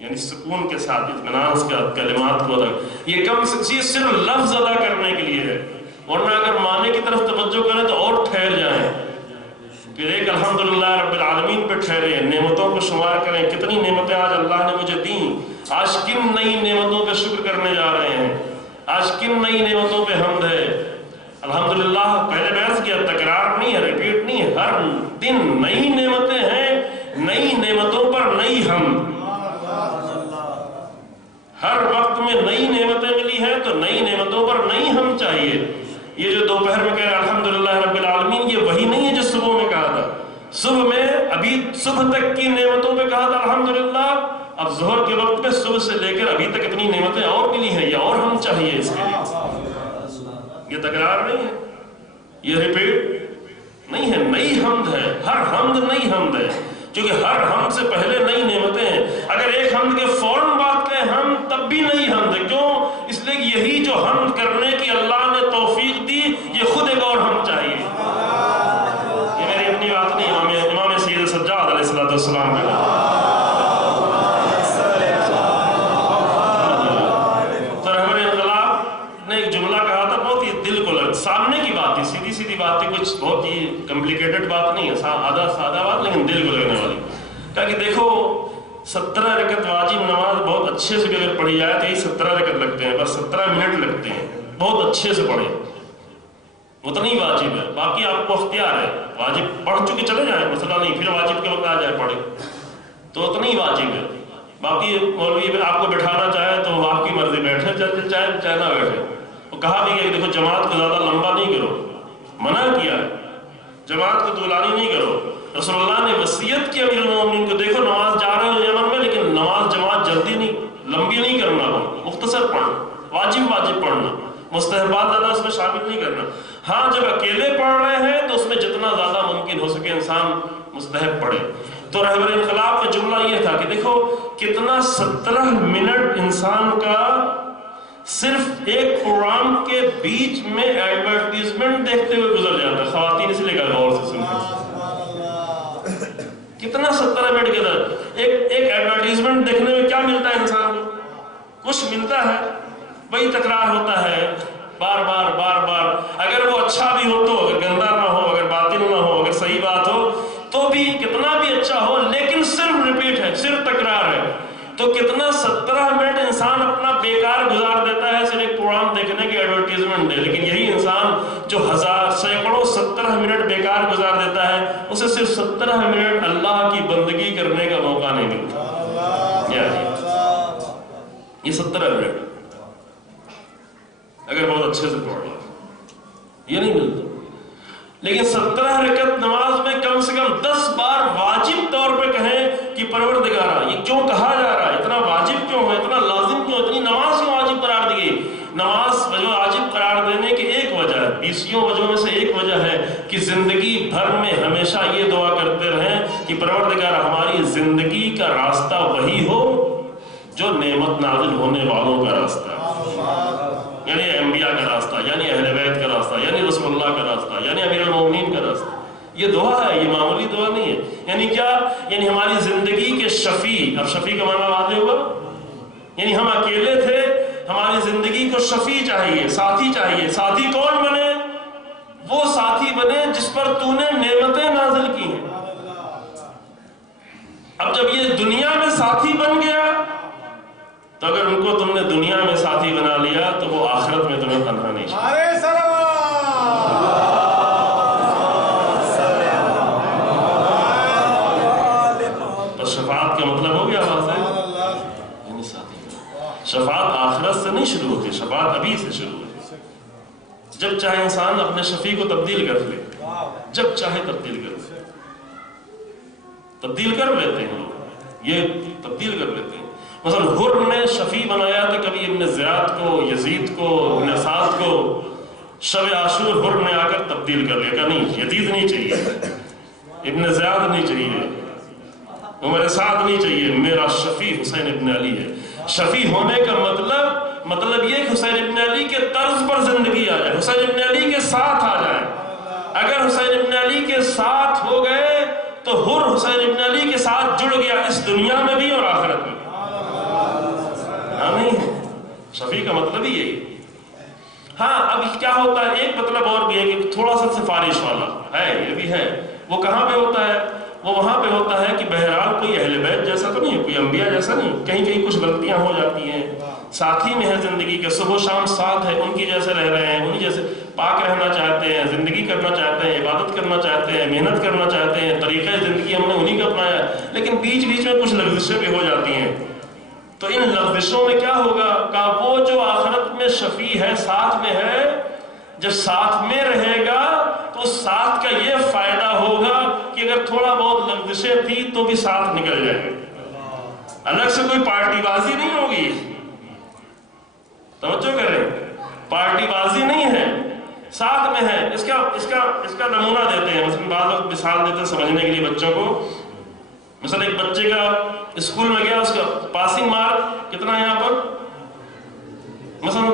یعنی سکون کے ساتھ اطمینان کے ساتھ کلمات کو ادا. یہ کم سے چیز صرف لفظ ادا کرنے کے لیے ہے، ورنہ اگر معنی کی طرف توجہ کریں تو اور ٹھہر جائیں. پھر ایک الحمدللہ رب العالمین پہ ٹھہرے، نعمتوں کو شمار کریں، کتنی نعمتیں آج اللہ نے مجھے دیں، آج کن نئی نعمتوں پہ شکر کرنے جا رہے ہیں، آج کن نئی نعمتوں پہ حمد ہے. الحمدللہ پہلے بحث کیا، تکرار نہیں ہے، ریپیٹ نہیں ہے، ہر دن نئی نعمتیں ہیں، نئی نعمتوں پر نئی حمد. ہر وقت میں نئی نعمتیں ملی ہیں تو نئی نعمتوں پر نئی حمد چاہیے. یہ جو دوپہر میں کہہ رہے الحمدللہ رب العالمین، یہ وہی نہیں ہے جو صبح میں کہا تھا. صبح میں ابھی صبح تک کی نعمتوں پہ کہا تھا الحمدللہ، اب ظہر کے وقت میں صبح سے لے کر ابھی تک اتنی نعمتیں اور ملی ہیں، یہ اور ہم چاہیے اس کے لیے. یہ تکرار نہیں ہے، یہ ریپیٹ نہیں ہے، نئی حمد ہے. ہر حمد نئی حمد ہے، کیونکہ ہر حمد سے پہلے نئی نعمتیں ہیں. اگر ایک حمد کے فوراً بات کریں ہم، تب بھی نئی حمد ہے. کیوں؟ اس لیے کہ یہی جو حمد کرنے کی اللہ نے توفیق دی، یہ خود ایک اور حمد چاہیے. یہ میری اپنی بات نہیں، امام سید سجاد علیہ السلام کا. تو رہبر انقلاب نے ایک جملہ کہا تھا، بہت ہی دل کو لگ، سامنے کی بات تھی، سیدھی سیدھی بات تھی، کچھ بہت ہی کمپلیکیٹڈ بات نہیں ہے، سادہ بات لیکن دل کو لگنے والی. کہا کہ دیکھو 17 رکعت واجب نماز بہت اچھے سے اگر پڑھی جائے تو یہ 17 رکعت لگتے ہیں، بس 17 منٹ لگتے ہیں. بہت اچھے سے پڑھیں، اتنی واجب ہے، باقی آپ کو اختیار ہے. واجب پڑھ چکے چلے جائیں، مسئلہ نہیں، پھر واجب کے وقت آ جائے پڑھے تو اتنی واجب ہے. باقی مولوی آپ کو بٹھانا چاہے تو آپ کی مرضی، بیٹھے چاہے نہ بیٹھے. وہ کہا بھی کہ دیکھو جماعت کو زیادہ لمبا نہیں کرو، منع کیا ہے، جماعت کو طولانی نہیں کرو. رسول اللہ نے وصیت کی امیر المومنین کو، دیکھو نماز جا رہے ہو یمن میں، لیکن نماز جماعت جلدی نہیں، لمبی نہیں کرنا، مختصر پڑھنا، واجب پڑھنا، مستحبات زیادہ اس میں شامل نہیں کرنا. ہاں جب اکیلے پڑھ رہے ہیں تو اس میں جتنا زیادہ ممکن ہو سکے انسان مستحب پڑھے. تو رہبر انقلاب کا جملہ یہ تھا کہ دیکھو کتنا 17 منٹ انسان کا صرف ایک پروگرام کے بیچ میں ایڈورٹیزمنٹ دیکھتے ہوئے گزر جاتا ہے. خواتین اس لیے غور سے سنتے کتنا 17 منٹ کے اندر ایک ایڈورٹیزمنٹ دیکھنے میں کیا ملتا ہے انسان کو؟ کچھ ملتا ہے، وہی تکرار ہوتا ہے بار بار. اگر وہ اچھا بھی ہو تو، اگر گندا نہ ہو، اگر باطل نہ ہو، اگر صحیح بات ہو تو بھی، کتنا بھی اچھا ہو لیکن صرف ریپیٹ ہے، صرف تکرار ہے. تو کتنا 17 منٹ انسان اپنا بیکار گزار دیتا ہے صرف ایک پروگرام دیکھنے کی ایڈورٹیزمنٹ ہے. لیکن یہی انسان جو سینکڑوں 17 منٹ بیکار گزار دیتا ہے، اسے صرف 17 منٹ اللہ کی بندگی کرنے کا موقع نہیں ملتا. یہ 17 منٹ اگر بہت اچھے سے پڑھ لو یہ نہیں ملتا. لیکن 17 رکعت نماز میں کم سے کم 10 بار واجب طور پہ کہیں کہ پروردگارا یہ کیوں کہا جا رہا ہے, اتنا واجب کیوں ہے, اتنا لازم کیوں, اتنی نماز کیوں واجب قرار دی گئی. نماز واجب قرار دینے کی ایک وجہ ہے, 20 وجہوں میں سے ایک وجہ ہے کہ زندگی بھر میں ہمیشہ یہ دعا کرتے رہیں کہ پروردگار ہماری زندگی کا راستہ وہی ہو جو نعمت نازل ہونے والوں کا راستہ ہے, یعنی انبیاء کا راستہ, یعنی اہل بیت کا راستہ, یعنی رسول اللہ کا راستہ, یعنی امیر المومنین کا راستہ. یہ دعا ہے, یہ معمولی دعا نہیں ہے. یعنی کیا, یعنی ہماری زندگی کے شفیع. اب شفیع کا معنی واضح ہوا, یعنی ہم اکیلے تھے, ہماری زندگی کو شفیع چاہیے, ساتھی چاہیے. ساتھی کون بنے؟ وہ ساتھی بنے جس پر تو نے نعمتیں نازل کی ہیں. اب جب یہ دنیا میں ساتھی بن گیا تو اگر ان کو تم نے دنیا میں ساتھی بنا لیا تو وہ آخرت میں تمہیں تنہا نہیں چھوڑے. تو شفاعت کا مطلب ہو گیا واضح, یعنی ساتھی. شفاعت آخرت سے نہیں شروع ہوتی, شفاعت ابھی سے شروع ہوتی. جب چاہے انسان اپنے شفیع کو تبدیل کر لے, جب چاہے تبدیل کر لے. تبدیل کر لیتے ہیں لوگ, یہ تبدیل کر لیتے ہیں. مثلا حر نے شفیع بنایا تھا کبھی ابن زیاد کو, یزید کو, ابن سعد کو. شب عاشور حر نے آ کر تبدیل کر لیا کہ نہیں, یزید نہیں چاہیے, ابن زیاد نہیں چاہیے, عمر سعد نہیں چاہیے, میرا شفیع حسین ابن علی ہے. شفیع ہونے کا مطلب یہ کہ حسین ابن علی کے طرز پر زندگی آ جائے, حسین ابن علی کے ساتھ آ جائے. اگر حسین ابن علی کے ساتھ ہو گئے تو حر حسین ابن علی کے ساتھ جڑ گیا, اس دنیا میں بھی اور آخرت میں. نہیں, شفیع کا مطلب ہی یہی. ہاں اب کیا ہوتا ہے, ایک مطلب اور بھی ہے کہ تھوڑا سا سفارش والا ہے, یہ بھی ہے. وہ کہاں پہ ہوتا ہے؟ وہ وہاں پہ ہوتا ہے کہ بہرحال کوئی اہل بیت جیسا تو نہیں ہے, کوئی انبیاء جیسا نہیں, کہیں کہیں کچھ غلطیاں ہو جاتی ہیں. ساتھی میں ہے زندگی کے, صبح و شام ساتھ ہے, ان کی جیسے رہ رہے ہیں, انہی جیسے پاک رہنا چاہتے ہیں, زندگی کرنا چاہتے ہیں, عبادت کرنا چاہتے ہیں, محنت کرنا چاہتے ہیں, طریقہ زندگی ہم نے انہی کا اپنایا ہے. لیکن بیچ بیچ میں کچھ لغزشیں بھی ہو جاتی ہیں. تو ان لغزشوں میں کیا ہوگا کہ وہ جو آخرت میں شفیع ہے, ساتھ میں ہے, جب ساتھ میں رہے گا تو ساتھ کا یہ فائدہ ہوگا کہ اگر تھوڑا بہت لغزشیں تھی تو بھی ساتھ نکل جائے گا. الگ سے کوئی پارٹی بازی نہیں ہوگی, توجہ کریں, پارٹی بازی نہیں ہے, ساتھ میں ہے. اس کا نمونہ دیتے ہیں, مثلا بعض وقت مثال دیتے ہیں سمجھنے کے لیے بچوں کو. مثلا ایک بچے کا اسکول میں گیا, اس کا پاسنگ مارک کتنا ہے یہاں پر, مثلا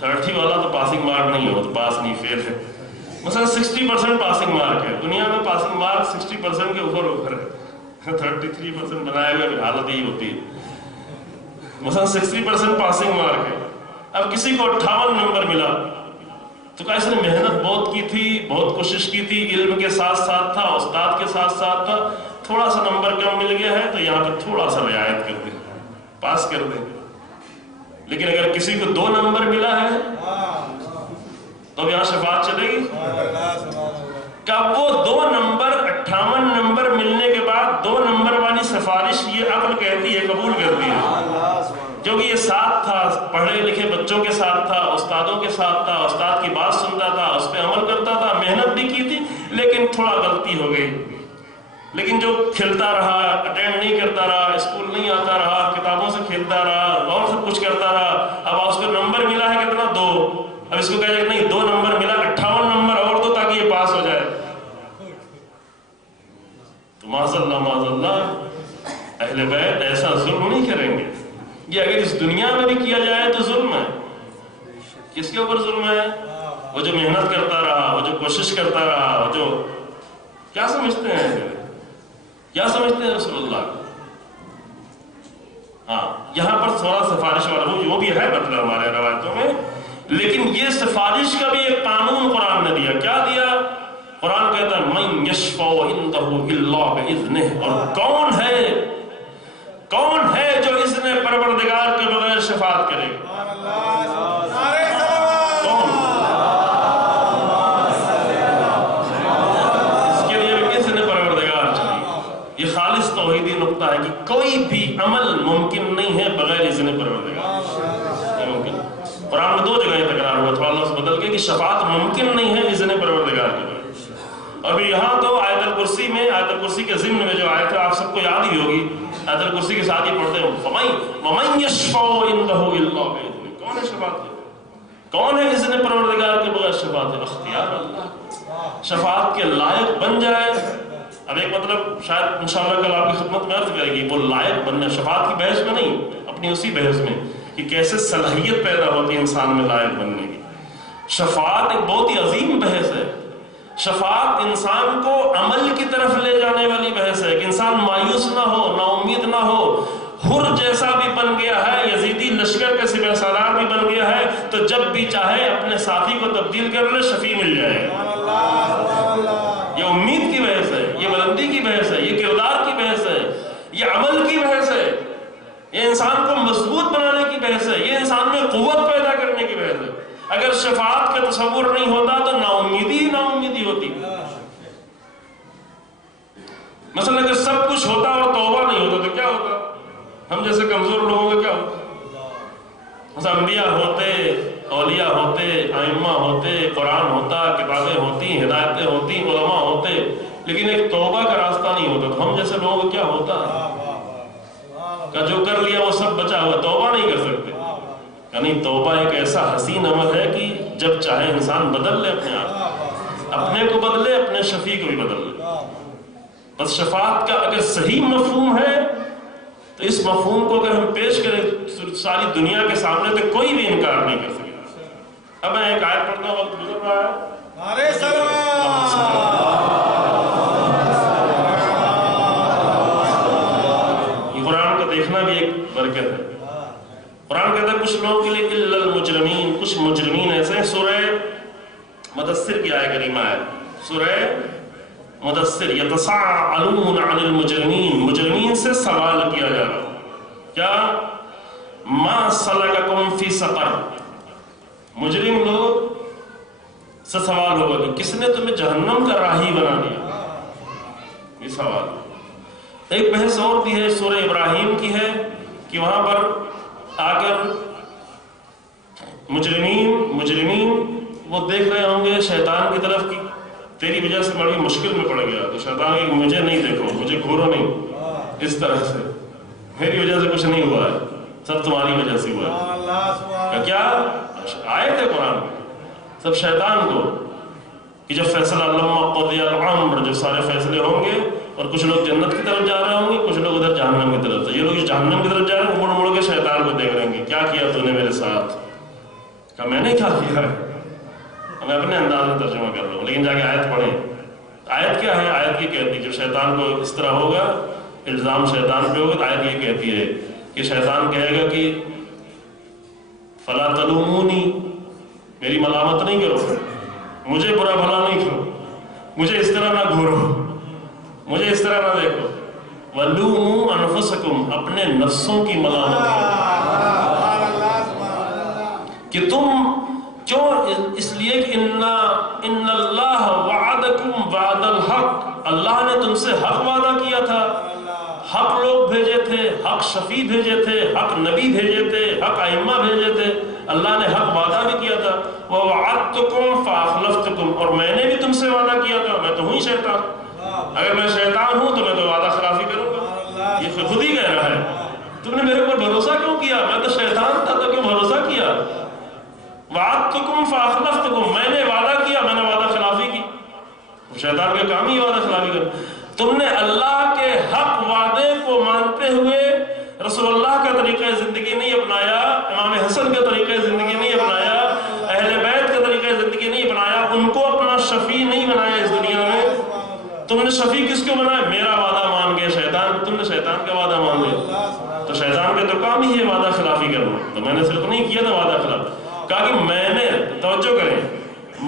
30 والا تو پاسنگ مارک نہیں ہو, تو پاس نہیں, فیل ہے. مثلا 60% پاسنگ مارک ہے. دنیا میں پاسنگ مارک 60% کے اوپر ہے, 33% بنائے ہوئے حالت یہی ہوتی ہے. مثلا 60% پاسنگ مارک ہے. اب کسی کو 58 نمبر ملا تو کہا اس نے محنت بہت کی تھی, بہت کوشش کی تھی, علم کے ساتھ ساتھ تھا, استاد کے ساتھ ساتھ تھا, تھوڑا سا نمبر کم مل گیا ہے تو یہاں پہ تھوڑا سا رعایت کر دیں, پاس کر دیں. لیکن اگر کسی کو 2 نمبر ملا ہے تو یہاں شفاعت چلے گی. کہ وہ 2 نمبر 58 نمبر ملنے کے بعد 2 نمبر والی سفارش یہ عقل کہتی ہے, قبول کرتی ہے, کیونکہ یہ ساتھ تھا, پڑھے لکھے بچوں کے ساتھ تھا, استادوں کے ساتھ تھا, استاد کی بات سنتا تھا, اس پہ عمل کرتا تھا, محنت بھی کی تھی, لیکن تھوڑا غلطی ہو گئی. لیکن جو کھیلتا رہا, اٹینڈ نہیں کرتا رہا, اسکول نہیں آتا رہا, کتابوں سے کھیلتا رہا, اور سب کچھ کرتا رہا, اب اس کو نمبر ملا ہے کتنا, 2. اب اس کو کہا جائے نہیں 2 نمبر ملا, 58 نمبر اور دو تاکہ یہ پاس ہو جائے. تو معاذ اللہ اہل بیت ایسا ظلم نہیں کریں گے. یہ اگر اس دنیا میں بھی کیا جائے تو ظلم ہے. کس کے اوپر ظلم ہے؟ وہ جو محنت کرتا رہا, وہ جو کوشش کرتا رہا, وہ جو کیا سمجھتے ہیں, کیا سمجھتے ہیں رسول اللہ. ہاں یہاں پر تھوڑا سفارش والا وہ بھی ہے مطلب ہمارے روایتوں میں, لیکن یہ سفارش کا بھی ایک قانون قرآن نے دیا. کیا دیا؟ قرآن کہتا ہے من یشفع عندہ الا باذنہ. اور کون ہے جو اذن پروردگار کے بغیر شفاعت کرے گا؟ کون؟ اس کے لیے اذن پروردگار چاہیے. یہ خالص توحیدی نقطہ ہے کہ کوئی بھی عمل ممکن نہیں ہے بغیر اذن پروردگار، نہیں ممکن۔ قرآن میں 2 جگہ یہ تکرار ہوا، تھوڑا لفظ بدل کے، کہ شفاعت ممکن نہیں ہے اذن پروردگار کے بغیر۔ اور پھر یہاں تو آیت الکرسی میں، آیت الکرسی کے ضمن میں جو آیت ہے آپ سب کو یاد ہی ہوگی، آیت الکرسی کے ساتھ ہی پڑھتے ہیں، وَمَن يَشْفَعُ عِندَهُ إِلَّا بِإِذْنِهِ۔ کون ہے شفاعت کے؟ کون ہے اذن پروردگار کے بغیر شفاعت؟ اختیار اللہ، شفاعت کے لائق بن جائے۔ اب ایک مطلب شاید انشاءاللہ کل آپ کی خدمت میں عرض کرے گی، وہ لائق بننا، شفاعت کی بحث میں نہیں، اپنی اسی بحث میں کہ کیسے صلاحیت پیدا ہوتی ہے انسان میں لائق بننے کی۔ شفاعت ایک بہت ہی عظیم بحث ہے۔ شفاعت انسان کو عمل کی طرف لے جانے والی بحث ہے کہ انسان مایوس نہ ہو، نا امید نہ ہو۔ حر جیسا بھی بن گیا ہے، یزیدی لشکر کے سپہ سالار بھی بن گیا ہے، تو جب بھی چاہے اپنے ساتھی کو تبدیل کر لے، شفیع مل جائے گا۔ یہ امید کی بحث ہے، یہ بلندی کی بحث ہے، یہ کردار کی بحث ہے، یہ عمل کی بحث ہے، یہ انسان کو مضبوط بنانے کی بحث ہے، یہ انسان میں قوت پیدا کرنے کی بحث ہے۔ اگر شفاعت کا تصور نہیں ہوتا تو نا امیدی ہوتی۔ مثلا اگر سب کچھ ہوتا اور توبہ نہیں ہوتا تو کیا ہوتا؟ ہم جیسے کمزور لوگوں کا کیا ہوتا؟ مثلا انبیاء ہوتے، اولیاء ہوتے، ائمہ ہوتے، قرآن ہوتا، کتابیں ہوتی، ہدایتیں ہوتی، علماء ہوتے، لیکن ایک توبہ کا راستہ نہیں ہوتا تو ہم جیسے لوگوں کا کیا ہوتا؟ کہ جو کر لیا وہ سب بچا ہوا، توبہ نہیں کر سکتے۔ یعنی توبہ ایک ایسا حسین عمل ہے کہ جب چاہے انسان بدل لے اپنے آپ، اپنے کو بدلے، اپنے شفیع کو بھی بدل لے۔ بس شفاعت کا اگر صحیح مفہوم ہے تو اس مفہوم کو اگر ہم پیش کریں ساری دنیا کے سامنے تو کوئی بھی انکار نہیں کر سکے۔ اب میں ایک آیت پڑھتا ہوں، وقت گزر رہا ہے۔ یہ قرآن کو دیکھنا بھی ایک برکت ہے۔ قرآن کہتا ہے کچھ لوگوں کے لیے الا المجرمین، کچھ مجرمین ایسے ہیں۔ سورہ مدثر کی آیت کریمہ ہے، سورہ مدثر، یتساءلون عن المجرمین، مجرمین سے سوال کیا جا رہا کیا؟ ما سلککم فی سقر، مجرم لوگ سے سوال ہوگا کہ کس نے تمہیں جہنم کا راہی بنا دیا؟ یہ سوال۔ ایک بحث اور بھی ہے، سورہ ابراہیم کی ہے کہ وہاں پر آ کر مجرمین وہ دیکھ رہے ہوں گے شیطان کی طرف کی تیری وجہ سے بڑی مشکل میں پڑ گیا، تو شیطان کہ مجھے نہیں دیکھو، مجھے گھورو نہیں، اس طرح سے میری وجہ سے کچھ نہیں ہوا ہے، سب تمہاری وجہ سے ہوا ہے۔ کیا آیت ہے قرآن میں؟ سب شیطان کو کہ جب فیصلہ لما قضی الامر، جب سارے فیصلے ہوں گے اور کچھ لوگ جنت کی طرف جا رہے ہوں گے، کچھ لوگ ادھر جہنم کی طرف، یہ لوگ جہنم کی طرف جا رہے ہیں، مڑ مڑ کے شیطان کو دیکھ رہے ہیں کہ کیا کیا تو نے میرے ساتھ؟ کہ میں نے کیا کیا ہے؟ میں اپنے انداز میں ترجمہ کر رہا ہوں، لیکن جا کے آیت پڑھیں۔ آیت کیا ہے؟ آیت یہ کہتی ہے جب شیطان کو اس طرح ہوگا، الزام شیطان پہ ہوگا، تو آیت یہ کہتی ہے کہ شیطان کہے گا کہ فلا تلومونی، میری ملامت نہیں کرو، مجھے برا بھلا نہیں کرو، مجھے اس طرح نہ گھورو، مجھے اس طرح نہ دیکھو، وَلُومُوا أَنفُسَكُمْ، اپنے نفسوں کی ملامت کرو کہ تم کیوں، اس لیے کہ ان اللہ وعدکم وعد الحق، اللہ نے تم سے حق وعدہ کیا تھا، حق لوگ بھیجے تھے، حق شفیع بھیجے تھے، حق نبی بھیجے تھے، حق ائمہ بھیجے تھے، اللہ نے حق وعدہ بھی کیا تھا۔ وَوَعَدْتُكُمْ فَأَخْلَفْتُكُمْ، اور میں نے بھی تم سے وعدہ کیا تھا، میں تو ہوں شیطان، اگر میں شیطان ہوں تو میں تو وعدہ خلافی کروں گا۔ یہ خود ہی کہہ رہا ہے، تم نے میرے اوپر بھروسہ کیوں کیا؟ میں تو شیطان تھا تو کیوں بھروسہ کیا؟ وَعَدْتُكُمْ فَأَخْلَفْتُكُمْ، میں نے وعدہ کیا، میں نے وعدہ خلافی کی۔ شیطان کا کام ہی وعدہ خلافی کر۔ تم نے اللہ کے حق وعدے کو مانتے ہوئے رسول اللہ کا طریقہ زندگی نہیں اپنایا، امام حسن کا طریقہ زندگی نہیں اپنایا، اہل بیت کا طریقہ زندگی نہیں اپنایا، ان کو اپنا شفیع نہیں بنایا اس دنیا میں۔ تم نے شفیع کس کو بنایا؟ میرا وعدہ مان گئے شیطان، تم نے شیطان کا وعدہ مان لیا، تو شیطان کا تو کام ہی ہے وعدہ خلافی کرنا، تو میں نے صرف نہیں کیا تھا وعدہ خلاف، کہا کہ میں نے، توجہ کریں،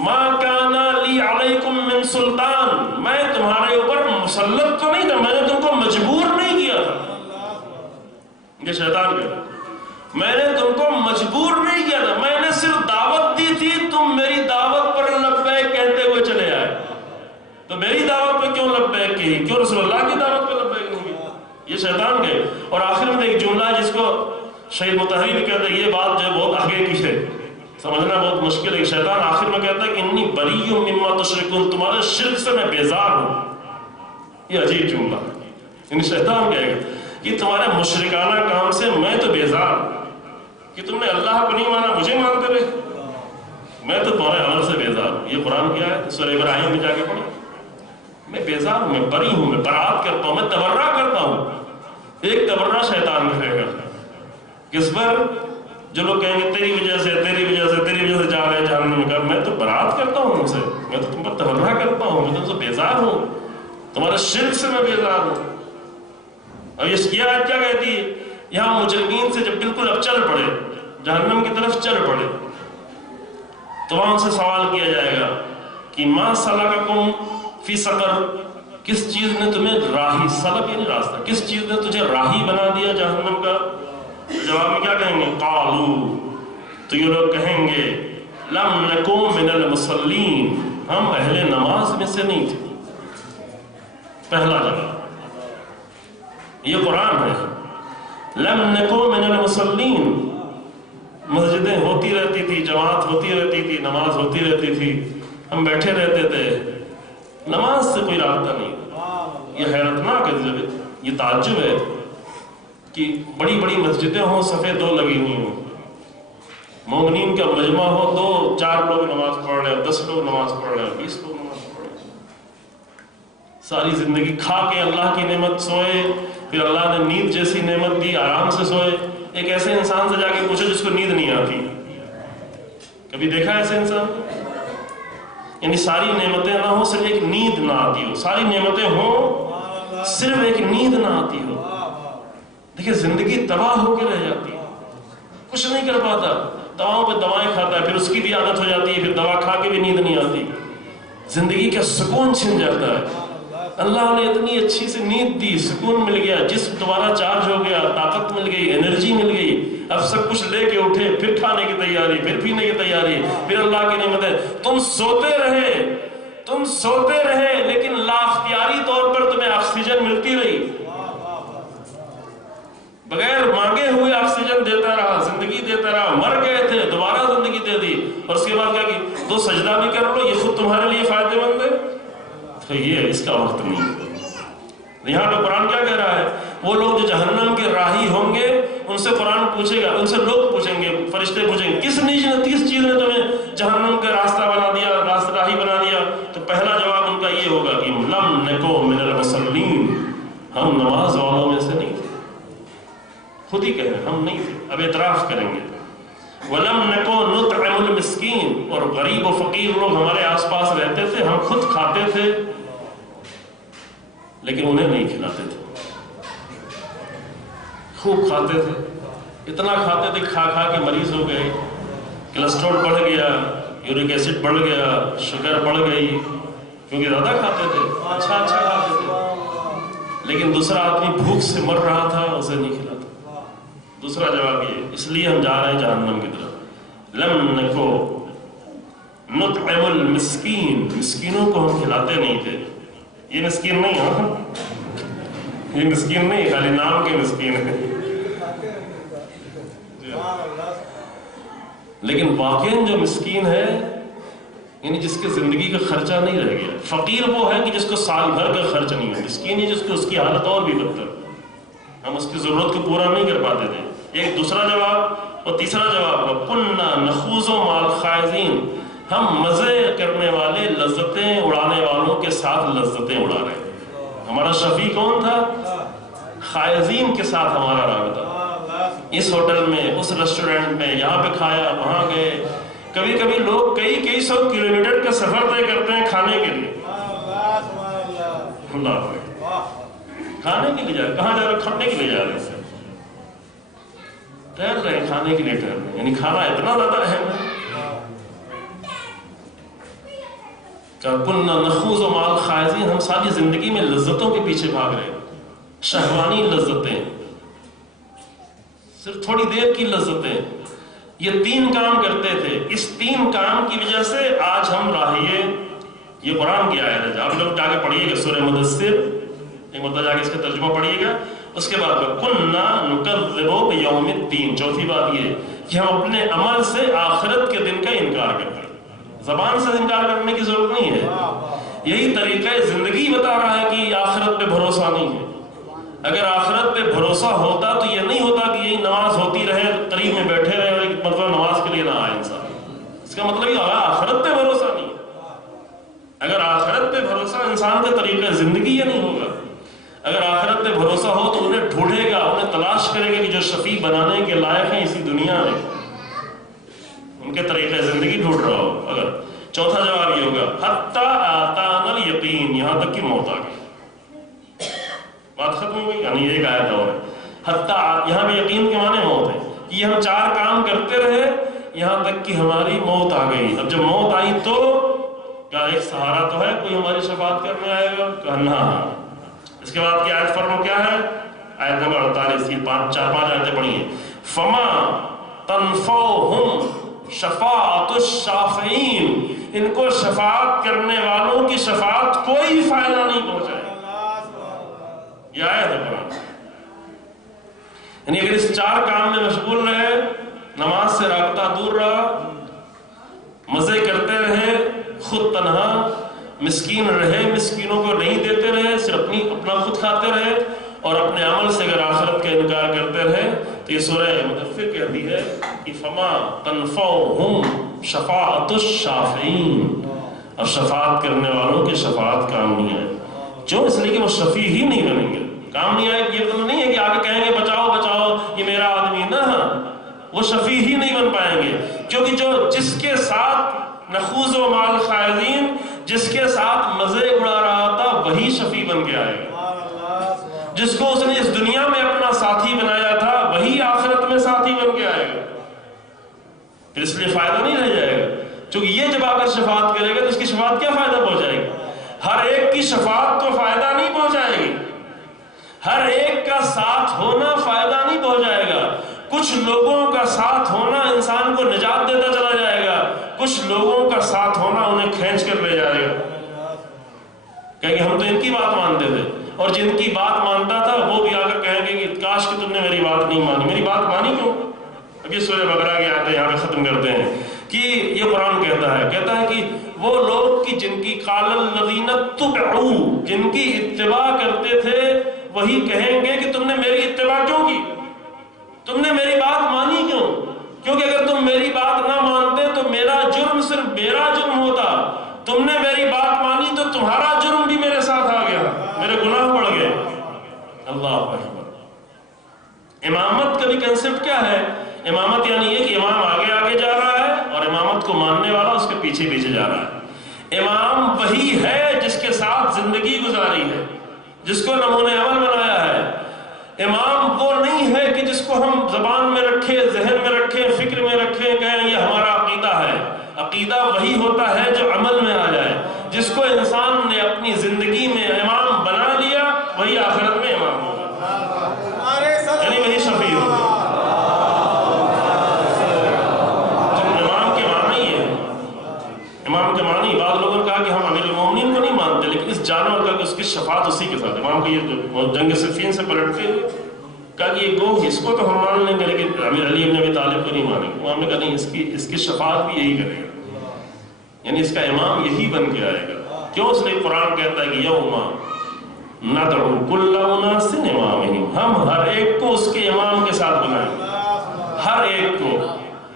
ما کان لی علیکم من سلطان، میں تمہارے اوپر مسلط تو نہیں تھا، میں نے تم کو مجبور نہیں کیا تھا، یہ شیطان کا، میں نے تم کو مجبور نہیں کیا تھا، میں نے صرف دعوت دی تھی، تم میری دعوت پر لبیک کہتے ہوئے چلے آئے، تو میری دعوت پہ کیوں لبیک کہی؟ کیوں رسول اللہ کی دعوت پہ لبیک نہیں کی؟ یہ شیطان کے. اور آخر میں ایک جملہ جس کو شہید مطہری بھی کہتے ہیں، یہ بات جو بہت آگے کی ہے، سمجھنا بہت مشکل ہے. شیطان آخر میں کہتا ہے کہ انی بری مما تشرکون، تمہارے شرک سے میں بیزار ہوں. یہ عجیب جملہ ہے. یعنی شیطان کہے گا کہ تمہارے مشرکانہ کام سے میں تو بیزار ہوں، کہ تم نے اللہ کو نہیں مانا، مجھے مانتے رہے، میں تو تمہارے عمل سے بیزار ہوں. یہ قرآن کیا ہے؟ سورہ ابراہیم میں جا کے پڑھیں. میں بیزار ہوں، میں بری ہوں، میں برات کرتا ہوں، میں تبرہ کرتا ہوں. ایک تبرہ شیطان کرے گا کس پر؟ جو لوگ کہیں گے تیری وجہ سے جا رہے ہیں جہنم میں. میں تو برات کرتا ہوں ان سے، میں تو تم پر تبرہ کرتا ہوں، میں تم سے بیزار ہوں، تمہارے شرک سے میں بیزار ہوں. اور یہ آیت کیا کہتی ہے؟ یہاں مجرمین سے جب بالکل اب چل پڑے، جہنم کی طرف چل پڑے، تو وہاں ان سے سوال کیا جائے گا کہ ما سلککم فی سقر، کس چیز نے تمہیں راہی، سلک یعنی راستہ، کس چیز نے تجھے راہی بنا دیا جہنم کا؟ جواب میں کیا کہیں گے؟ قالو، تو یہ لوگ کہیں گے لم نکو من المصلین، ہم اہل نماز میں سے نہیں تھے. پہلا جواب یہ قرآن ہے. لم نکو من المصلین، مسجدیں ہوتی رہتی تھی، جماعت ہوتی رہتی تھی، نماز ہوتی رہتی تھی، ہم بیٹھے رہتے تھے، نماز سے کوئی رابطہ نہیں. یہ حیرتناک ہے، یہ تعجب ہے کہ بڑی بڑی مسجدیں ہوں، صفیں دو لگی ہوئی ہوں، مومنین کا مجمع ہو، 2-4 لوگ نماز پڑھ رہے ہیں، 10 لوگ نماز پڑھ رہے ہیں، 20 لوگ نماز پڑھ رہے ہیں. ساری زندگی کھا کے اللہ کی نعمت سوئے، پھر اللہ نے نیند جیسی نعمت دی، آرام سے سوئے. ایک ایسے انسان سے جا کے پوچھو جس کو نیند نہیں آتی، کبھی دیکھا ایسے انسان؟ یعنی ساری نعمتیں نہ ہو، صرف ایک نیند نہ آتی ہو، ساری نعمتیں ہوں، صرف ایک نیند نہ آتی ہو. دیکھیں زندگی تباہ ہو کے رہ جاتی ہے، کچھ نہیں کر پاتا، دواؤں پہ دوائیں کھاتا ہے، پھر اس کی بھی عادت ہو جاتی ہے، پھر دوا کھا کے بھی نیند نہیں آتی، زندگی کا سکون چھن جاتا ہے. اللہ نے اتنی اچھی سی نیند دی، سکون مل گیا، جسم دوبارہ چارج ہو گیا، طاقت مل گئی، انرجی مل گئی، اب سب کچھ لے کے اٹھے، پھر کھانے کی تیاری، پھر پینے کی تیاری، پھر اللہ کی نعمتیں. تم سوتے رہے لیکن لا اختیاری طور پر تمہیں آکسیجن ملتی رہی، بغیر مانگے ہوئے آکسیجن دیتا رہا، زندگی دیتا رہا. مر گئے تھے، دوبارہ زندگی دے دی، اور اس کے بعد کیا کہ 2 سجدہ بھی کر لو، یہ خود تمہارے لیے فائدہ مند ہے. تو یہ اس کا وقت نہیں ہے. یہاں پہ قرآن کیا کہہ رہا ہے؟ وہ لوگ جو جہنم کے راہی ہوں گے، ان سے قرآن پوچھے گا، ان سے لوگ پوچھیں گے، فرشتے پوچھیں گے کس چیز نے تمہیں جہنم کا راستہ بنا دیا، راہی بنا دیا؟ تو پہلا جواب ان کا یہ ہوگا کہ لم نکو من المصلین، ہم نماز والوں میں سے نہیں تھے. خود ہی کہیں ہم نہیں تھے، اب اعتراف کریں گے. وَلَمْ نَكُ نُطْعِمُ الْمِسْكِينَ، اور غریب و فقیر لوگ ہمارے آس پاس رہتے تھے، ہم خود کھاتے تھے لیکن انہیں نہیں کھلاتے تھے. خوب کھاتے تھے، اتنا کھاتے تھے کھا کھا کے مریض ہو گئے، کولیسٹرول بڑھ گیا، یورک ایسڈ بڑھ گیا، شوگر بڑھ گئی، کیونکہ زیادہ کھاتے تھے، اچھا کھاتے تھے. لیکن دوسرا آدمی بھوک سے مر رہا تھا، اسے نہیں کھلاتا. دوسرا جواب یہ، اس لیے ہم جا رہے ہیں جہنم کی طرف. لم نکو نطعم المسکین، مسکینوں کو ہم کھلاتے نہیں تھے. یہ مسکین نہیں ہے، یہ مسکین نہیں، خالی نام کے مسکین ہے، لیکن واقعاً جو مسکین ہے یعنی جس کے زندگی کا خرچہ نہیں رہ گیا. فقیر وہ ہے کہ جس کو سال بھر کا خرچ نہیں ہے. مسکین ہے جس کو اس کی حالت اور بھی بدتر، ہم اس کی ضرورت کو پورا نہیں کر پاتے تھے. ایک دوسرا جواب. اور تیسرا جواب وَكُنَّا نَخُوضُ مَعَ الْخَائِضِينَ، ہم مزے کرنے والے، لذتیں اڑانے والوں کے ساتھ لذتیں اڑا رہے ہیں. ہمارا شفیع کون تھا؟ خائضین کے ساتھ ہمارا رابطہ. اس ہوٹل میں، اس ریسٹورنٹ میں، یہاں پہ کھایا، وہاں گئے. کبھی کبھی لوگ کئی سو کلومیٹر کا سفر طے کرتے ہیں کھانے کے لیے. اللہ کھانے کے لیے جا رہے، کہاں جا رہے؟ کھانے کے لیے جا رہے ہیں، ٹہل رہے ہیں، کھانے کے لیے ٹہل رہے ہیں. یعنی کھانا اتنا زیادہ اہم ہے. كُنَّا نَخُوضُ مَعَ الْخَائِضِينَ، ہم ساری زندگی میں لذتوں کے پیچھے بھاگ رہے ہیں. شہوانی لذتیں، صرف تھوڑی دیر کی لذتیں. یہ 3 کام کرتے تھے. اس 3 کام کی وجہ سے آج ہم راہیے. یہ قرآن کی آیت ہے، آپ لوگ جا کے پڑھیے گا سورہ مدثر، ایک مرتبہ جا کے اس کا ترجمہ پڑھیے گا. اس کے بعد کُنَّا نُكَذِّبُ بِيَوْمِ الدِّينِ، چوتھی بات یہ کہ ہم اپنے عمل سے آخرت کے دن کا انکار کرتے ہیں۔ زبان سے انکار کرنے کی ضرورت نہیں ہے، یہی طریقہ زندگی بتا رہا ہے کہ آخرت پہ بھروسہ نہیں ہے۔ اگر آخرت پہ بھروسہ ہوتا تو یہ نہیں ہوتا کہ یہی نماز ہوتی رہے، قریب میں بیٹھے رہے اور ایک مرتبہ نماز کے لیے نہ آئے انسان۔ اس کا مطلب یہ ہوگا آخرت پہ بھروسہ نہیں ہے۔ اگر آخرت پہ بھروسہ انسان کا طریقہ زندگی یہ نہیں ہوگا۔ اگر آخرت پہ بھروسہ ہو تو انہیں ڈھونڈے گا، انہیں تلاش کرے گا کہ جو شفیع بنانے کے لائق ہیں اسی دنیا میں، ان کے طریقہ زندگی ڈھونڈ رہا ہو۔ اگر چوتھا جواب یہ ہوگا حتی آتانا الیقین، یہاں تک کہ موت آ گئی، بات ختم ہو گئی۔ یعنی ایک آیت اور ہے حتی، یہاں پہ یقین کے معنی موت ہے کہ یہ ہم چار کام کرتے رہے یہاں تک کہ ہماری موت آ گئی۔ اب جب موت آئی تو کیا ایک سہارا تو ہے، کوئی ہماری شفاعت کرنے آئے گا؟ کہنا ہاں۔ اس کے بعد کی آیت فرمو کیا ہے؟ آیت نمبر 48 کی چار پانچ آیتیں پڑھی ہیں۔ فما تنفعہم شفاعت الشافعین، ان کو شفاعت کرنے والوں کی شفاعت کوئی فائدہ نہیں پہنچائے۔ یہ آیت ہے قرآن، یعنی اگر اس چار کام میں مشغول رہے، نماز سے رابطہ دور رہا، مزے کرتے رہے، خود تنہا مسکین رہے، مسکینوں کو نہیں دیتے رہے، صرف اپنا خود کھاتے رہے، اور اپنے عمل سے اگر آخرت کا انکار کرتے رہے، تو یہ سورہ مدثر کہتی ہے کہ فما تنفعہم شفاعت الشافعین، اب شفاعت کرنے والوں کی شفاعت کام نہیں آئے۔ کیوں؟ اس لیے کہ وہ شفیع ہی نہیں بنیں گے، کام نہیں آئے۔ یہ تو نہیں ہے کہ آگے کہیں گے بچاؤ بچاؤ یہ میرا آدمی، نہ، وہ شفیع ہی نہیں بن پائیں گے، کیونکہ جس کے ساتھ نخوض و مال خائضین، جس کے ساتھ مزے اڑا رہا تھا وہی شفیع بن کے آئے گا۔ جس کو اس نے اس دنیا میں اپنا ساتھی بنایا تھا وہی آخرت میں ساتھی بن کے آئے گا۔ پھر اس لیے فائدہ نہیں رہ جائے گا، کیونکہ یہ جب آ کر شفاعت کرے گا تو اس کی شفاعت کیا فائدہ پہنچائے گی؟ ہر ایک کی شفاعت تو فائدہ نہیں پہنچائے گی، ہر ایک کا ساتھ ہونا فائدہ نہیں پہنچائے گا۔ کچھ لوگوں کا ساتھ ہونا انسان کو نجات دیتا چلا جائے گا، کچھ لوگوں کا ساتھ ہونا انہیں کھینچ کر لے جائے گا، کہیں گے ہم تو ان کی بات مانتے تھے، اور جن کی بات مانتا تھا وہ بھی آ کر کہیں گے کہ کاش کہ تم نے میری بات نہیں مانی۔ میری بات مانی کیوں؟ اب یہ سورہ بقرہ کی آیتیں یہاں پہ ختم کرتے ہیں کہ یہ قرآن کہتا ہے کہ وہ لوگ کہ جن کی قال الذین اتبعوا، جن کی اتباع کرتے تھے، وہی کہیں گے کہ تم نے میری اتباع کیوں کی، تم نے میری بات مانی کیوں؟ کیونکہ اگر تم میری بات نہ مانتے تو میرا جرم صرف میرا جرم ہوتا، تم نے میری بات مانی تو تمہارا جرم بھی میرے ساتھ آ گیا، میرے گناہ بڑھ گئے۔ اللہ اکبر۔ امامت کا بھی کنسپٹ کیا ہے؟ امامت یعنی یہ کہ امام آگے آگے جا رہا ہے اور امامت کو ماننے والا اس کے پیچھے پیچھے جا رہا ہے۔ امام وہی ہے جس کے ساتھ زندگی گزاری ہے، جس کو نمونہ عمل بنایا ہے۔ امام وہ نہیں ہے کہ جس کو ہم زبان میں رکھیں، ذہن میں رکھیں، فکر میں رکھیں، کہیں یہ ہمارا عقیدہ ہے۔ عقیدہ وہی ہوتا ہے جو عمل میں آ جائے۔ جس کو انسان نے اپنی زندگی میں امام بنا لیا وہی آخرت میں امام ہوگا، یعنی وہی شفیع ہوگا۔ امام کے معنی یہ ہے، امام کے معنی بعض لوگوں نے کہا کہ ہم امیر المومنین کو نہیں مانتے، لیکن اس جانور کا کہ اس کی شفاعت اسی کے ساتھ، امام کی یہ جنگ صفین سے پلٹ کے کہا کہ یہ گو اس کو تو ہم مان لیں گے لیکن امیر علی ابن ابی طالب کو نہیں مانیں گے۔ امام نے کہا نہیں، اس کی شفاعت بھی یہی کرے گا، یعنی اس کا امام یہی بن کے آئے گا۔ کیوں؟ اس لیے قرآن کہتا ہے کہ یوم ندعو کل اناس امامہم، ہم ہر ایک کو اس کے امام کے ساتھ بنائیں گے، ہر ایک کو۔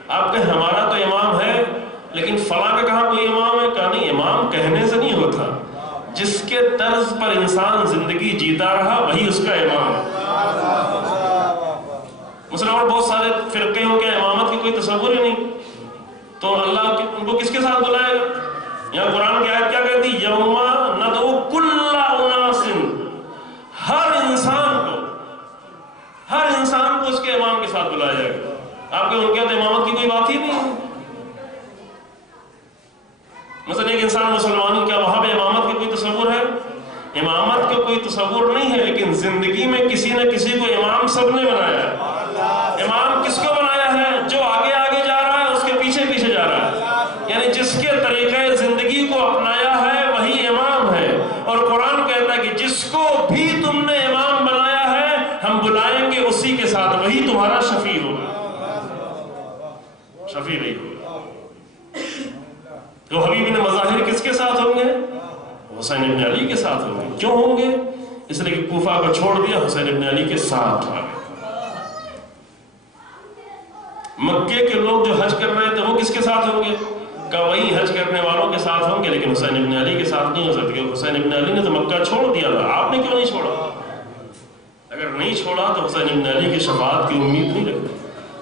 آپ کہیں ہمارا تو امام ہے لیکن فلاں کا کہاں کوئی امام ہے؟ کہا نہیں، امام کہنے سے نہیں ہوتا، جس کے طرز پر انسان زندگی جیتا رہا وہی اس کا امام ہے۔ مثلا اور بہت سارے فرقے ہوں کہ امامت کی کوئی تصور ہی نہیں، تو اللہ ان کو کس کے ساتھ بلائے گا؟ یہاں قرآن کی آیت کیا کہتی؟ یوم ندعو کل اناس، ہر انسان کو اس کے امام کے ساتھ بلایا جائے گا۔ آپ کے ان کے امامت کی کوئی بات ہی نہیں ہے۔ مثلا ایک انسان مسلمان، کیا وہاں پہ امامت کی کوئی تصور ہے؟ امامت کا کوئی تصور نہیں ہے، لیکن زندگی میں کسی نہ کسی کو امام سب نے بنایا ہے۔ امام کس کو بنایا ہے؟ جو آگے آگے جا رہا ہے، اس کے پیچھے پیچھے جا رہا ہے، یعنی جس کے طریقہ زندگی کو اپنایا ہے وہی امام ہے۔ اور قرآن کہتا ہے کہ جس کو بھی تم نے امام بنایا ہے ہم ہم بلائیں گے اسی کے ساتھ، وہی تمہارا شفیع ہوگا، شفیع وہی ہوگا۔ تو حبیب نے مظاہر کس کے ساتھ ہوں گے؟ حسین ابن علی کے ساتھ ہوں گے۔ کیوں ہوں گے؟ اس لیے کہ کوفہ کو چھوڑ دیا، حسین ابن علی کے ساتھ آ گئے۔ مکے کے لوگ جو حج کر رہے تھے وہ کس کے ساتھ ہوں گے؟ کہ وہی حج کرنے والوں کے ساتھ ہوں گے، لیکن حسین ابن علی کے ساتھ نہیں ہو سکتے، کیونکہ حسین ابن علی نے تو مکہ چھوڑ دیا تھا، آپ نے کیوں نہیں چھوڑا؟ اگر نہیں چھوڑا تو حسین ابن علی کی شفاعت کی امید نہیں رکھتے،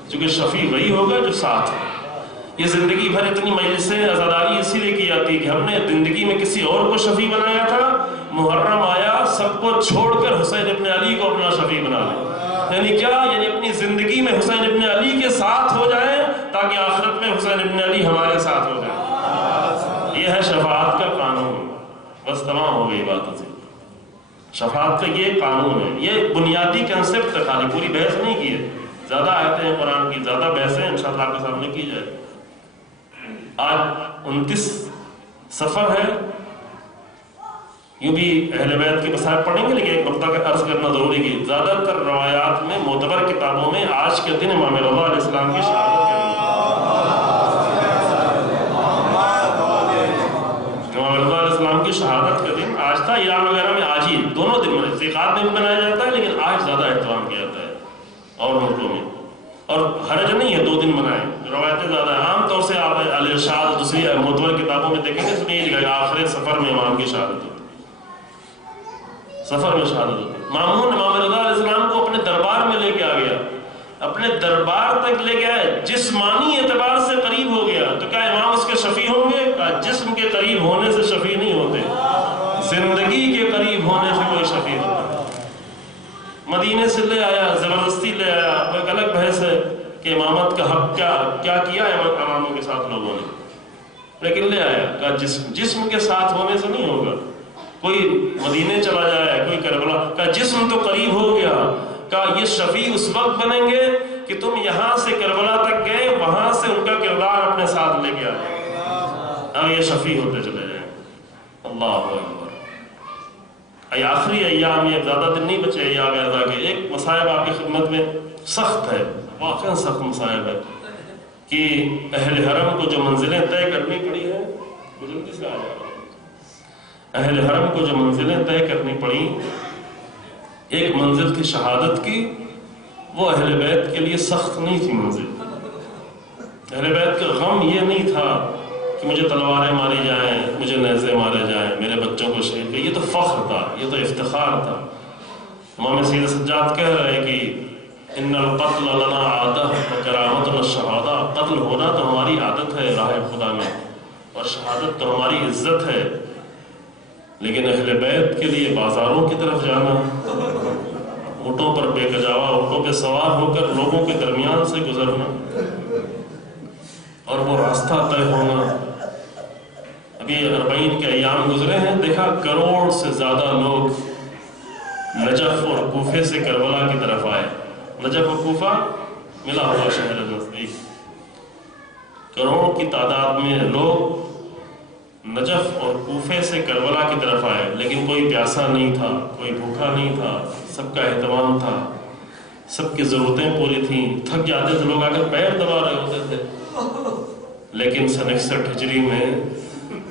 کیونکہ شفیع وہی ہوگا جو ساتھ ہے۔ یہ زندگی بھر اتنی مجلسیں عزاداری اسی لیے کی جاتی کہ ہم نے زندگی میں کسی اور کو شفیع بنایا تھا، محرم آیا سب کو چھوڑ کر حسین ابن علی کو اپنا شفیع بنا لیں۔ یعنی کیا؟ یعنی اپنی زندگی میں حسین ابن علی کے ساتھ ہو جائیں تاکہ آخرت میں حسین ابن علی ہمارے ساتھ ہو جائیں۔ یہ ہے شفاعت کا قانون۔ بس تمام ہو گئی بات اسی۔ شفاعت کا یہ قانون ہے، یہ بنیادی کنسپٹ ہے، خالی پوری بحث نہیں کی ہے، زیادہ آیتیں ہیں قرآن کی، زیادہ بحثیں انشاءاللہ آپ کے سامنے کی جائے۔ آج 29 صفر ہے، یوں بھی اہل بیت کے مسائل پڑھیں گے، لیکن ایک نقطہ کا عرض کرنا ضروری ہے۔ زیادہ تر روایات میں، معتبر کتابوں میں آج کے دن امام رضا علیہ السلام کی شہادت کا دن ہے۔ امام رضا علیہ السلام کی شہادت کا دن آج تھا، ایران وغیرہ میں آج ہی دونوں دن میں، ذیقعدہ میں بھی منایا جاتا ہے لیکن آج زیادہ اہتمام کیا جاتا ہے اور ملکوں میں۔ اور حرج نہیں ہے 2 دن منائیں، روایتیں زیادہ ہیں۔ عام طور سے آپ الارشاد دوسری معتبر کتابوں میں دیکھیں گے، اس میں یہ لکھا ہے آخر سفر میں امام کی شہادت ہوتی ہے، سفر میں شہادت ہوتی ہے۔ مامون امام رضا علیہ السلام کو اپنے دربار میں لے کے آ گیا، اپنے دربار تک لے کے آئے، جسمانی اعتبار سے قریب ہو گیا، تو کیا امام اس کے شفیع ہوں گے؟ جسم کے قریب ہونے سے شفیع نہیں ہوتے، زندگی کے قریب ہونے سے کوئی شفیع ہوتا ہے۔ مدینے سے لے آیا، زبردستی لے آیا، وہ ایک الگ بحث ہے کہ امامت کا حق کیا کیا اماموں کے ساتھ لوگوں نے، لیکن لے آیا، کہا جسم کے ساتھ ہونے سے نہیں ہوگا۔ کوئی مدینے چلا جائے، کوئی کربلا، کہا جسم تو قریب ہو گیا، کہا یہ شفیع اس وقت بنیں گے کہ تم یہاں سے کربلا تک گئے، وہاں سے ان کا کردار اپنے ساتھ لے کے آئے، اب یہ شفیع ہوتے چلے جائیں۔ اللہ اکبر۔ آخری ایام، یہ زیادہ دن نہیں بچے ایام اعزا کے، ایک مصائب آپ کی خدمت میں سخت ہے، واقعا سخت مصائب ہے کہ اہل حرم کو جو منزلیں طے کرنی پڑی ہیں، جلدی سے آ جائے، اہل حرم کو جو منزلیں طے کرنی پڑی، ایک منزل کی شہادت کی، وہ اہل بیت کے لیے سخت نہیں تھی منزل۔ اہل بیت کا غم یہ نہیں تھا کہ مجھے تلواریں ماری جائیں، مجھے نیزے مارے جائیں، میرے بچوں کو شہید کریں، یہ تو فخر تھا، یہ تو افتخار تھا۔ امام سید سجاد کہہ رہے کہ ان القتل لنا عادہ وکرامتنا الشہادہ، قتل ہونا تو ہماری عادت ہے راہ خدا میں، اور شہادت تو ہماری عزت ہے، لیکن اہل بیت کے لیے بازاروں کی طرف جانا، اونٹوں پر بے کجاوا اونٹوں پہ سوار ہو کر لوگوں کے درمیان سے گزرنا، اور وہ راستہ طے ہونا۔ ابھی 40 کے ایام گزرے ہیں، دیکھا کروڑ سے زیادہ لوگ نجف اور کوفے سے کربلا کی طرف آئے۔ نجف اور کوفہ ملا ہوا شہر نزدیک، کروڑوں کی تعداد میں لوگ نجف اور کوفے سے کربلا کی طرف آئے، لیکن کوئی پیاسا نہیں تھا، کوئی بھوکا نہیں تھا، سب کا اہتمام تھا، سب کی ضرورتیں پوری تھیں۔ تھک جاتے تھے لوگ، آ کر پیر دبا رہے ہوتے تھے، لیکن سن 61 ہجری میں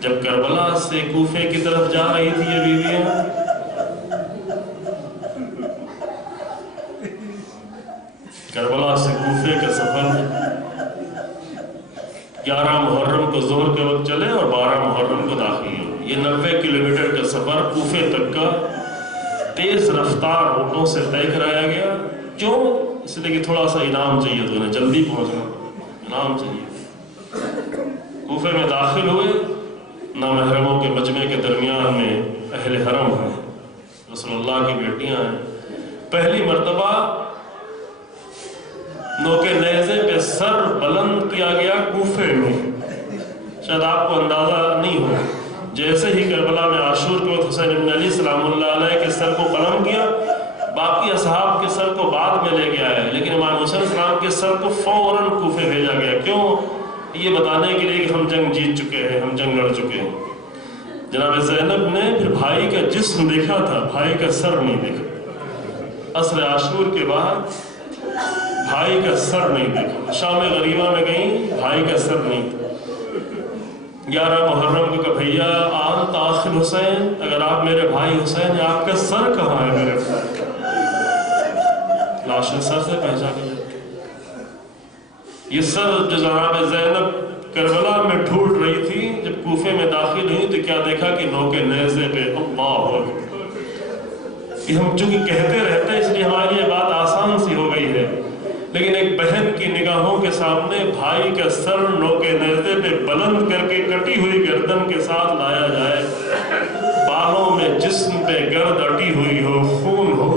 جب کربلا سے کوفے کی طرف جا رہی تھی یہ بیویاں، کربلا سے کوفے کا سفر 11 محرم کو ظہر کے وقت چلے اور 12 محرم کو داخل ہوئے۔ یہ 90 کلومیٹر کا سفر کوفے تک کا تیز رفتار اونٹوں سے طے کرایا گیا۔ کیوں؟ اس لیے کہ تھوڑا سا انعام چاہیے، تو انہیں جلدی پہنچنا، انعام چاہیے۔ کوفے میں داخل ہوئے، نامحرموں کے مجمع کے درمیان میں اہل حرم ہیں، رسول اللہ کی بیٹیاں ہیں۔ پہلی مرتبہ نوکے نیزے پہ سر بلند کیا گیا کوفے میں، شاید آپ کو اندازہ نہیں ہو، جیسے ہی کربلا میں عاشور کے وقت حسین ابن علی سلام اللہ علیہ کے سر کو قلم کیا، باقی اصحاب کے سر کو بعد میں لے گیا ہے، لیکن امام حسین السلام کے سر کو فوراً کوفے بھیجا گیا۔ کیوں؟ یہ بتانے کے لیے کہ ہم جنگ جیت چکے ہیں، ہم جنگ لڑ چکے ہیں۔ جناب زینب نے پھر بھائی کا جسم دیکھا تھا، بھائی کا سر نہیں دیکھا۔ عصر عاشور کے بعد بھائی کا سر نہیں دیکھا. شام غریبہ میں گئیں، بھائی کا سر نہیں تھا. 11 محرم کو کہ بھیا آن آخر حسین، اگر آپ میرے بھائی حسین ہیں، آپ کا سر کہاں ہے میرے بھائی؟ لاشیں سر سے پہچانی جاتی. یہ سر جو جناب زینب کربلا میں ڈھونڈ رہی تھی، جب کوفے میں داخل ہوئی تو کیا دیکھا کہ نوکے نیزے پہ اللہ اکبر. یہ ہم چونکہ کہتے رہتے ہیں اس لیے ہماری یہ بات آسان سی ہو گئی ہے، لیکن ایک بہن کی نگاہوں کے سامنے بھائی کا سر نوکے نیزے پہ بلند کر کے کٹی ہوئی گردن کے ساتھ لایا جائے، بالوں میں جسم پہ گرد اٹی ہوئی ہو، خون ہو،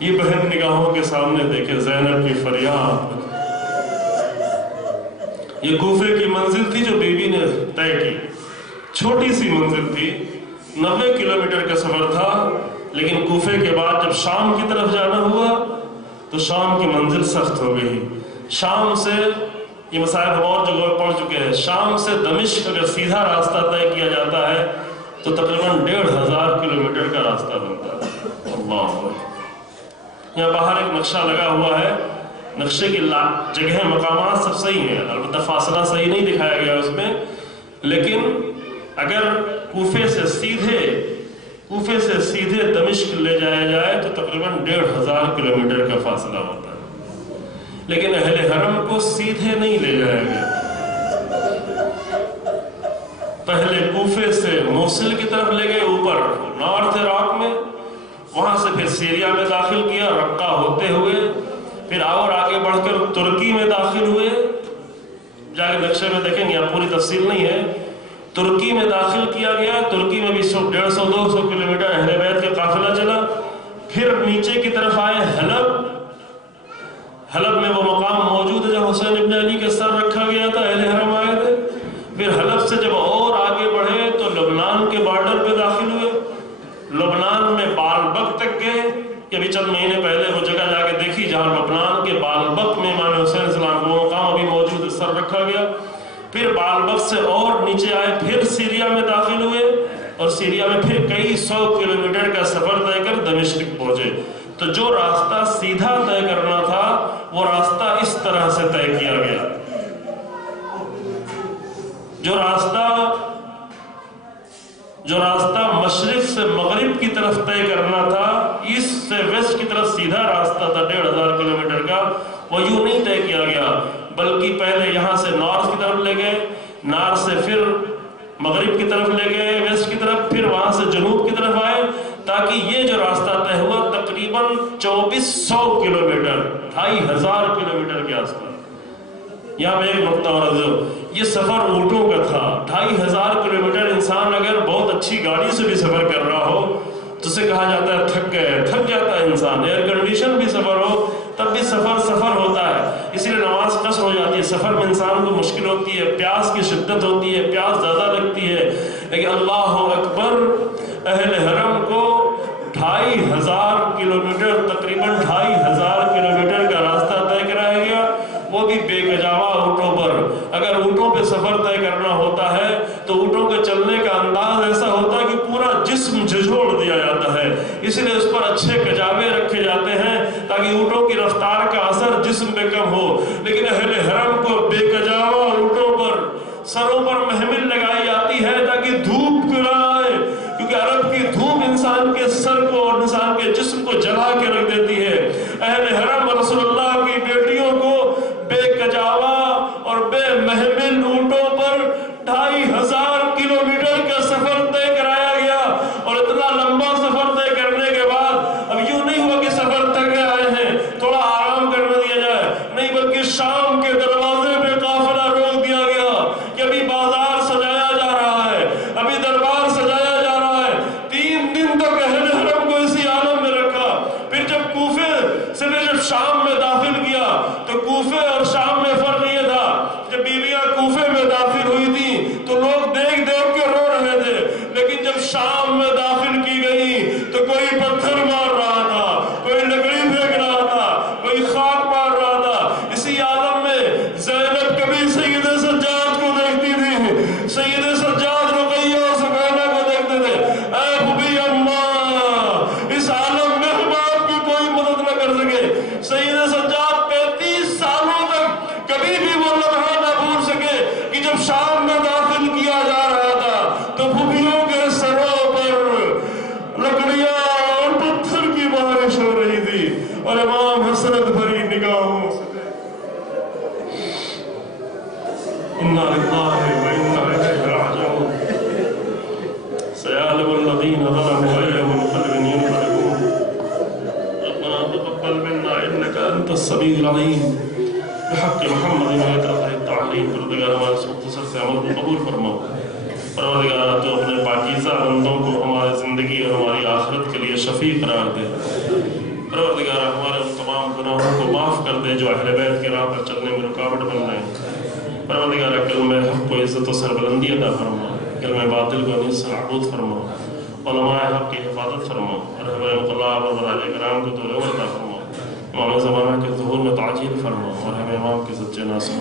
یہ بہن نگاہوں کے سامنے دیکھے زینب کی فریاد. یہ کوفے کی منزل تھی جو بی بی نے طے کی. چھوٹی سی منزل تھی، 90 کلومیٹر کا سفر تھا، لیکن کوفے کے بعد جب شام کی طرف جانا ہوا تو شام کی منزل سخت ہو گئی. شام سے یہ مسائل ہم اور جگہ پڑھ چکے ہیں. شام سے دمشق اگر سیدھا راستہ طے کیا جاتا ہے تو تقریباً 1500 کلومیٹر کا راستہ بنتا ہے. اللہ، یہاں باہر ایک نقشہ لگا ہوا ہے، نقشے کی جگہ مقامات سب صحیح ہیں، البتہ فاصلہ صحیح نہیں دکھایا گیا اس میں، لیکن اگر کوفے سے سیدھے دمشق لے جایا جائے تو تقریباً 1500 کلومیٹر کا فاصلہ ہوتا ہے. لیکن اہل حرم کو سیدھے نہیں لے جایا گیا. پہلے کوفے سے موصل کی طرف لے گئے، اوپر نارتھ عراق میں، وہاں سے پھر سیریا میں داخل کیا رقہ ہوتے ہوئے، پھر اور آگے بڑھ کر ترکی میں داخل ہوئے. جا کے نقشے میں دیکھیں گے، پوری تفصیل نہیں ہے. ترکی میں داخل کیا گیا، ترکی میں بھی 150-200 کلومیٹر اہل بیت کا قافلہ چلا. پھر نیچے کی طرف آئے حلب میں وہ مقام موجود ہے جہاں حسین ابن علی کا سر رکھا گیا تھا، اہل حرم آئے تھے. پھر حلب سے جب اور آگے بڑھے تو لبنان کے بارڈر پہ داخل ہوئے. لبنان میں بالبک تک گئے کہ ابھی چند مہینے پہلے وہ جگہ جا کے دیکھی جہاں لبنان کے بالبک میں امام حسین السلام کو وہ مقام ابھی موجود ہے، سر رکھا گیا. پھر بالبک سے اور نیچے آئے، پھر سیریا میں داخل ہوئے، اور سیریا میں پھر کئی 100 کلومیٹر کا سفر طے کر دمشق پہنچے. تو جو راستہ سیدھا طے کرنا تھا وہ راستہ اس طرح سے طے کیا گیا. جو راستہ مشرق سے مغرب کی طرف طے کرنا تھا، ایسٹ سے ویسٹ کی طرف سیدھا راستہ تھا 1500 کلومیٹر کا، وہ یوں نہیں طے کیا گیا، بلکہ پہلے یہاں سے نارتھ کی طرف لے گئے، نارتھ سے پھر مغرب کی طرف لے گئے، ویسٹ کی طرف، پھر وہاں سے جنوب کی طرف آئے، تاکہ یہ جو راستہ طے ہوا تقریباً 2400 کلومیٹر، 2500 کلومیٹر کے آس پاس. یہاں پہ ایک نقطہ اور یہ سفر اونٹوں کا تھا. 2500 کلومیٹر انسان اگر بہت اچھی گاڑی سے بھی سفر کر رہا ہو تو اسے کہا جاتا ہے تھک جاتا ہے انسان. ایئر کنڈیشن بھی سفر ہو تب بھی سفر ہوتا ہے، اس لیے نماز قصر ہو جاتی ہے. سفر میں انسان کو مشکل ہوتی ہے، پیاس کی شدت ہوتی ہے، پیاس زیادہ لگتی ہے. لیکن اللہ اکبر، اہل حرم کو 2500 کلومیٹر، تقریباً 2500 کلومیٹر کا راستہ طے کرایا گیا، وہ بھی بے گجاوا اونٹوں پر. اگر اونٹوں پہ سفر طے کرنا ہوتا ہے تو اونٹوں کے چلنے کا انداز ایسا ہوتا ہے کہ پورا جسم جھجھوڑ دیا جاتا ہے، اس لیے اس پر اچھے کجاوے رکھے جاتے ہیں تاکہ اونٹوں کی رفتار کا اثر جسم پہ کم ہو. لیکن اہل حرم کو بے گجاوا اونٹوں پر، سروں پر محمل لگائی جاتی ہے تاکہ دھوپ نہ آئے، کیونکہ عرب کی دھوپ انسان کے سر کو اور انسان کے جسم کو جلا کے رکھ دیتی ہے. اہل حرم رسول اللہ کی بیٹیوں کو بے کجاوا اور بے محمل اونٹوں پر 2500 کلومیٹر کا سفر طے کرایا گیا. اور اتنا لمبا سفر طے کرنے کے بعد اب یوں نہیں ہوا کہ سفر تک آئے ہیں تھوڑا آرام کرنے دیا جائے، نہیں، بلکہ شام کے دروازے پہ قافلہ روک دیا گیا کہ ابھی بازار سجایا جا رہا ہے، ابھی دربار سجایا جا رہا ہے. 3 دن تک اہل حرم کو اسی عالم میں رکھا. پھر جب کوفے سے جب شام میں داخل کیا تو کوفے اور شام میں فرق یہ تھا، جب بیویاں کوفے میں داخل ہوئی تھی تو لوگ دیکھ کے رو رہے تھے، لیکن جب شام میں داخل کی گئی تو کوئی پتھر مار رہا تھا، کوئی لکڑی پھینک رہا تھا، کوئی خاک مار رہا تھا. اسی عالم میں زینب کبھی سید سجاد کو دیکھتی تھی، سید سجاد رقیہ اور سکینہ کو دیکھتے تھے. اے بھبی اماں، اس عالم میں ہم آپ کی العلی العظیم بحق محمد التعلیم. پروردگار ہمارے اس مختصر سے عمل کو قبول فرماؤ. پروردگار تو اپنے پاکیزہ بندوں کو ہماری زندگی اور ہماری آخرت کے لیے شفیع قرار دے. پروردگار ہمارے ان تمام گناہوں کو معاف کر دے جو اہل بیت کی راہ پر چلنے میں رکاوٹ بن رہے ہیں. پروردگار کلمہ حق کو عزت و سربلندی عطا فرما، کلمہ باطل کو نیز سے نابود فرما، علماء حق کی حفاظت فرما، اور ہمارے انقلاب اور مراجع کرام کو تو عطا فرما. امام زمانہ کے ظہور میں تعجیل فرما اور ہمیں امام کے سچے ناصر